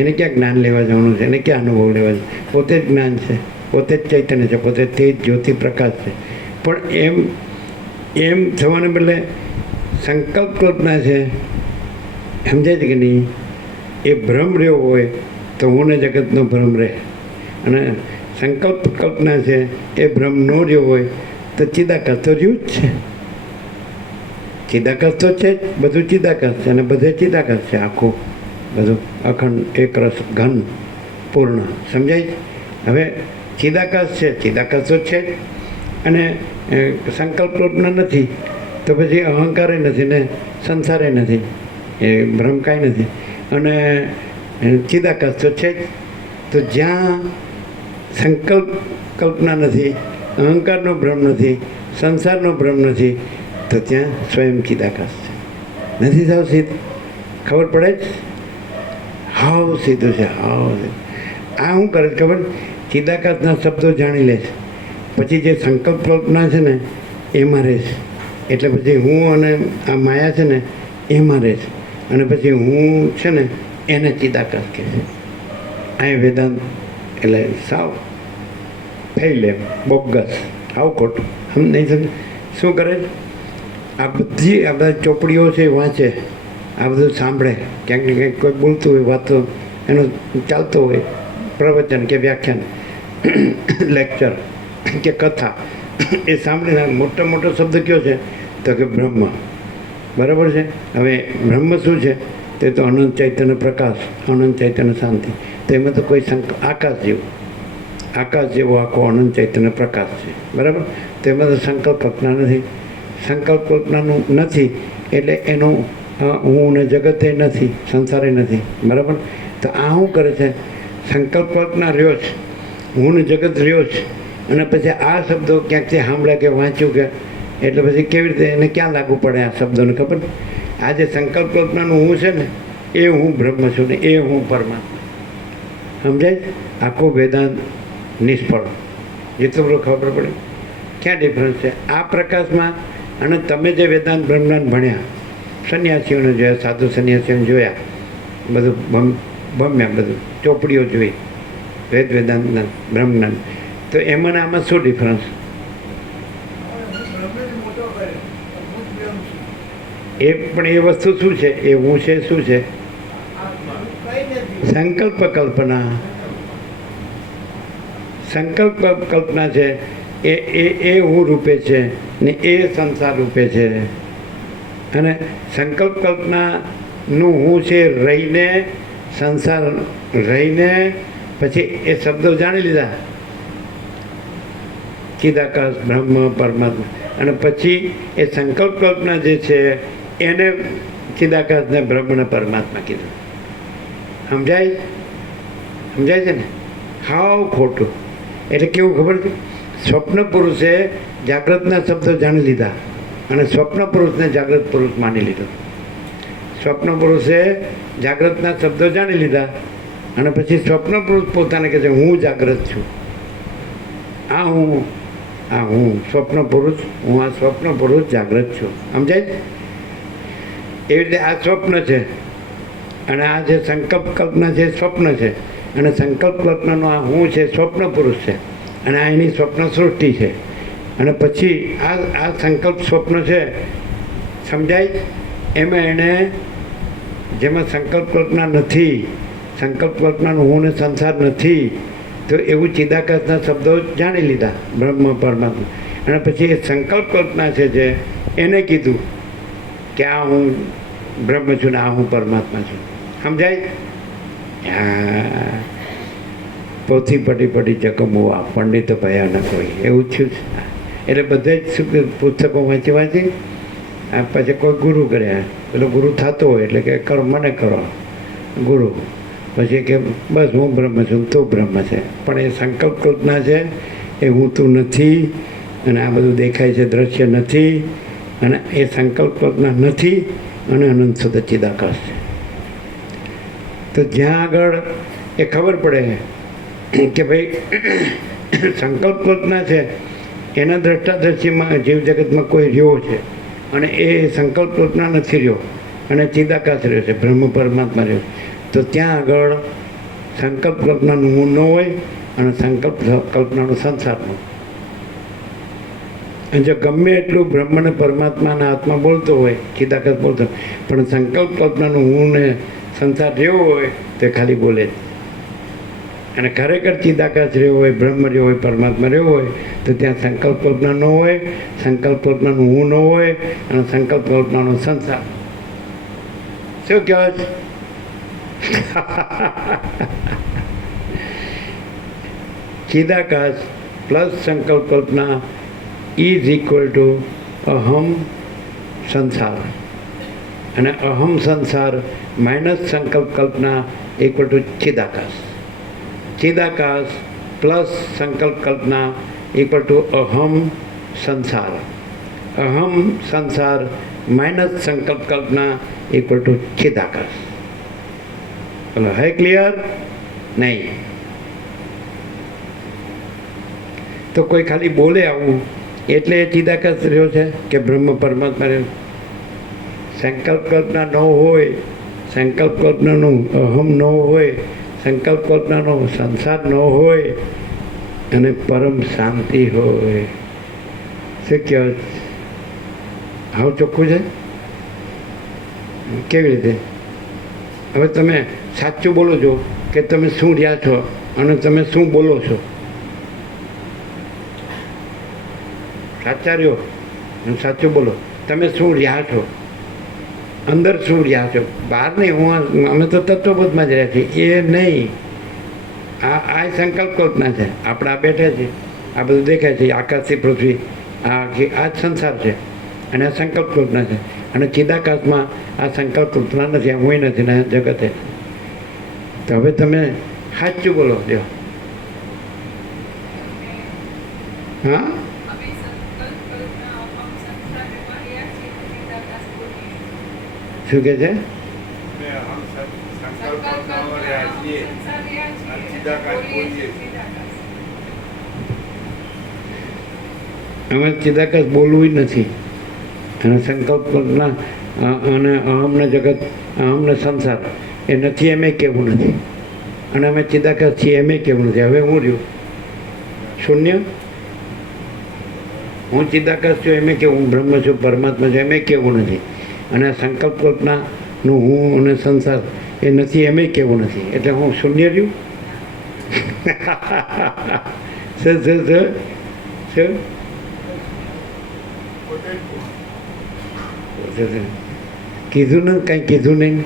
એને ક્યાં જ્ઞાન લેવા જવાનું છે? એને ક્યાં અનુભવ લેવા છે? પોતે જ જ્ઞાન છે, પોતે જ ચૈતન્ય છે, પોતે તે જ જ્યોતિ પ્રકાશ છે. પણ એમ થવાને બદલે સંકલ્પ કલ્પના છે. સમજાય છે કે નહીં? એ ભ્રમ રહ્યો હોય તો હું ને જગતનો ભ્રમ રહે, અને સંકલ્પ કલ્પના છે એ ભ્રમ ન રહ્યો હોય તો ચિદાકાશ તો રહ્યું જ છે. ચિદાકાશ તો છે જ, બધું ચિદાકાશ છે અને બધે ચિદાકાશ છે. આખું બધું અખંડ એક રસ ઘન પૂર્ણ. સમજાય? હવે ચિદાકાશ છે, ચિદાકાશ તો છે જ, અને સંકલ્પ કલ્પના નથી તો પછી અહંકારે નથી ને સંસારે નથી, એ ભ્રમ કાંઈ નથી. અને ચિદાકાશ તો છે જ. તો જ્યાં સંકલ્પ કલ્પના નથી, અહંકારનો ભ્રમ નથી, સંસારનો ભ્રમ નથી, તો ત્યાં સ્વયં ચિદાકાશ છે. નથી સાવ સીધું? ખબર પડે જ? હાવ સીધું છે, હાવ સીધું. આ શું કરે છે ખબર? ચિદાકાશના શબ્દો જાણી લે છે, પછી જે સંકલ્પ કલ્પના છે ને એમાં રહે છે. એટલે પછી હું અને આ માયા છે ને એમાં રહે છે, અને પછી હું છે ને એને ચિદાકાશ કહે છે. અહીં વેદાંત એટલે સાવ ફેલ, એમ બોગસ, આવું ખોટું. આમ નહીં સમજ? શું કરે? આ બધા ચોપડીઓ છે એ વાંચે, આ બધું સાંભળે, ક્યાંક ને ક્યાંક કોઈ બોલતું હોય, વાતો એનો ચાલતો હોય, પ્રવચન કે વ્યાખ્યાન, લેક્ચર કે કથા, એ સાંભળીને મોટો મોટો શબ્દ કયો છે તો કે બ્રહ્મ. બરાબર છે? હવે બ્રહ્મ શું છે? તે તો અનંત ચૈતન્ય પ્રકાશ, અનંત ચૈતન્ય શાંતિ. તો એમાં તો કોઈ આકાશ જેવો આખો અનંત ચૈતન્ય પ્રકાશ છે. બરાબર? તો એમાં તો સંકલ્પ કલ્પના નથી. સંકલ્પ કલ્પનાનું નથી એટલે એનું હું ને જગતે નથી, સંસારે નથી. બરાબર? તો આ શું કરે છે? સંકલ્પ કલ્પના રહ્યો છે, હું ને જગત રહ્યો છે, અને પછી આ શબ્દો ક્યાંકથી સાંભળ્યા કે વાંચ્યું કે એટલે પછી કેવી રીતે એને ક્યાં લાગુ પડે આ શબ્દોને ખબર? આ જે સંકલ્પ કલ્પનાનું હું છે ને એ હું બ્રહ્મ છું ને એ હું પરમાત્મા. સમજાય? આખો વેદાંત નિષ્ફળ. જેટલું બધું ખબર પડે ક્યાં ડિફરન્સ છે આ પ્રકાશમાં. અને તમે જે વેદાંત બ્રહ્મજ્ઞાન ભણ્યા, સંન્યાસીઓને જોયા, સાધુ સંન્યાસીઓને જોયા, બધું ભમ્યા, બધું ચોપડીઓ જોઈ, વેદાંત બ્રહ્મજ્ઞાન, તો એમાં ને આમાં શું ડિફરન્સ? એ પણ એ વસ્તુ શું છે? એ હું છે શું છે? સંકલ્પ કલ્પના. સંકલ્પ કલ્પના છે એ હું રૂપે છે ને એ સંસાર રૂપે છે. અને સંકલ્પ કલ્પનાનું હું છે રહીને, સંસાર રહીને પછી એ શબ્દો જાણી લીધા, ચિદાકાશ બ્રહ્મ પરમાત્મા. અને પછી એ સંકલ્પ કલ્પના જે છે એને ચિદાકાશને બ્રહ્મને પરમાત્મા કીધું. સમજાય? સમજાય છે ને? હાવ ખોટું. એટલે કેવું ખબર છે? સ્વપ્ન પુરુષે જાગ્રતના શબ્દો જાણી લીધા અને સ્વપ્ન પુરુષને જાગ્રત પુરુષ માની લીધો. સ્વપ્ન પુરુષે જાગ્રતના શબ્દો જાણી લીધા અને પછી સ્વપ્ન પુરુષ પોતાને કહે છે હું જાગ્રત છું. આ હું સ્વપ્ન પુરુષ, હું આ સ્વપ્ન પુરુષ જાગ્રત છું. સમજાય? એવી રીતે આ સ્વપ્ન છે અને આ જે સંકલ્પ કલ્પના છે સ્વપ્ન છે. અને સંકલ્પ કલ્પનાનો આ હું છે સ્વપ્ન પુરુષ છે અને આ એની સ્વપ્ન સૃષ્ટિ છે. અને પછી આ સંકલ્પ સ્વપ્ન છે. સમજાય? એમાં એણે જેમાં સંકલ્પ કલ્પના નથી, સંકલ્પ કલ્પનાનું હું ને સંસાર નથી, તો એવું ચિદાકાશના શબ્દો જાણી લીધા બ્રહ્મ પરમાત્મા. અને પછી એ સંકલ્પ કલ્પના છે જે એને કીધું કે આ હું બ્રહ્મ છું ને આ હું પરમાત્મા છું. સમજાય? પોથી પટી ચકમુવા પંડિત ભયાનક હોય એવું થયું છે. એટલે બધે જ શું પુસ્તકો વાંચી પછી કોઈ ગુરુ કર્યા, પેલો ગુરુ થતો હોય એટલે કે કરો મને કરો ગુરુ, પછી કે બસ હું બ્રહ્મ છું તું બ્રહ્મ છે. પણ એ સંકલ્પ કલ્પના છે, એ હું તું નથી. અને આ બધું દેખાય છે દ્રશ્ય નથી. અને એ સંકલ્પ કલ્પના નથી અને અનંત શુદ્ધ ચિદાકાશ છે. તો જ્યાં આગળ એ ખબર પડે કે ભાઈ સંકલ્પ કલ્પના છે એના દ્રષ્ટાદર્શીમાં જીવ જગતમાં કોઈ રહ્યો છે અને એ સંકલ્પ કલ્પના નથી રહ્યો અને ચિદાકાશ રહ્યો છે, બ્રહ્મ પરમાત્મા રહ્યો, તો ત્યાં આગળ સંકલ્પ કલ્પનાનું હું ન હોય અને સંકલ્પ કલ્પનાનો સંસાર ન. અને જો ગમે એટલું બ્રહ્મને પરમાત્માના આત્મા બોલતો હોય, ચિદાકાશ બોલતો હોય, પણ સંકલ્પ કલ્પનાનું હું ને સંસાર રહ્યો હોય તો ખાલી બોલે જ. અને ખરેખર ચિદાકાશ રહ્યો હોય, બ્રહ્મ રહ્યો હોય, પરમાત્મા રહ્યો હોય તો ત્યાં સંકલ્પ કલ્પના ન હોય, સંકલ્પ કલ્પનાનું હું ન હોય અને સંકલ્પ કલ્પનાનો સંસાર. શું કહેવાય છે? ચિદાકાશ પ્લસ સંકલ્પ કલ્પના ઇઝ ઇક્વલ ટુ અહમ સંસાર. અને અહમ સંસાર માઇનસ સંકલ્પ કલ્પના ઇક્વલ ટુ ચિદાકાશ. ચિદાકાશ પ્લસ સંકલ્પ કલ્પના ઇક્વલ ટુ અહમ સંસાર. અહમ સંસાર માઇનસ સંકલ્પ કલ્પના ઇક્વલ ટુ ચિદાકાશ. બોલો, હે ક્લિયર? નહીં તો કોઈ ખાલી બોલે આવું એટલે એ ચિદાકાશ રહ્યો છે કે બ્રહ્મ પરમાત્મા રહ્યો? સંકલ્પ કલ્પના ન હોય, સંકલ્પ કલ્પનાનું અહમ ન હોય, સંકલ્પ કલ્પનાનો સંસાર ન હોય અને પરમ શાંતિ હોય. શું કહેવાય? હાવ ચોખ્ખું છે. કેવી રીતે? હવે તમે સાચું બોલો છો કે તમે શું રહ્યા છો અને તમે શું બોલો છો? સાચા રહ્યો અને સાચું બોલો. તમે શું રહ્યા છો? અંદર શું રહ્યા છો? બહાર નહીં. અમે તો તત્વબોધમાં જ રહ્યા છીએ એ નહીં. આ સંકલ્પ કલ્પના છે. આપણે આ બેઠા છીએ, આ બધું દેખાય છે, આકાશથી પૃથ્વી, આ જ સંસાર છે અને આ સંકલ્પ કલ્પના છે. અને ચિદાકાશમાં આ સંકલ્પ કલ્પના નથી, આ હું નથી ને જગતે. તો હવે તમે સાચું બોલો જો. હા, શું કહે છે? અમે ચિદાકાશ બોલવું નથી, અને સંકલ્પ કલ્પના અને અહમને જગત, અહમને સંસાર એ નથી એમ કહેવું નથી, અને અમે ચિદાકાશ છીએ એમ કહેવું નથી. હવે હું રહ્યું શૂન્ય, હું ચિદાકાશ છું એમ કહેવું, હું બ્રહ્મ છું, પરમાત્મા છું એમ કહેવું નથી, અને આ સંકલ્પ કલ્પનાનું હું અને સંસાર એ નથી એમ કહેવું નથી. એટલે હું શૂન્ય રહ્યું. શું શું શું શું કીધું ને, કાંઈ કીધું નહીં.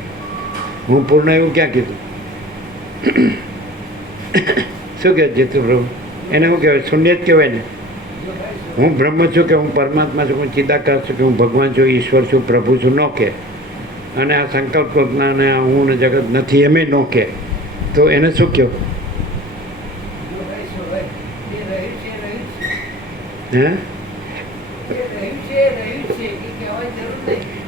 હું પૂર્ણ એવું ક્યાં કીધું? શું કહે જેતુ પ્રભુ? એને શું કહેવાય? શૂન્ય જ કહેવાય ને. હું બ્રહ્મ છું કે હું પરમાત્મા છું, હું ચિદાકાશ છું કે હું ભગવાન છું, ઈશ્વર છું, પ્રભુ છું ન કે, અને આ સંકલ્પ કલ્પના અને હું ને જગત નથી એમ ન કે, તો એને શું કહો? હે? રહ્યું છે એ કહેવાની જરૂર નહીં.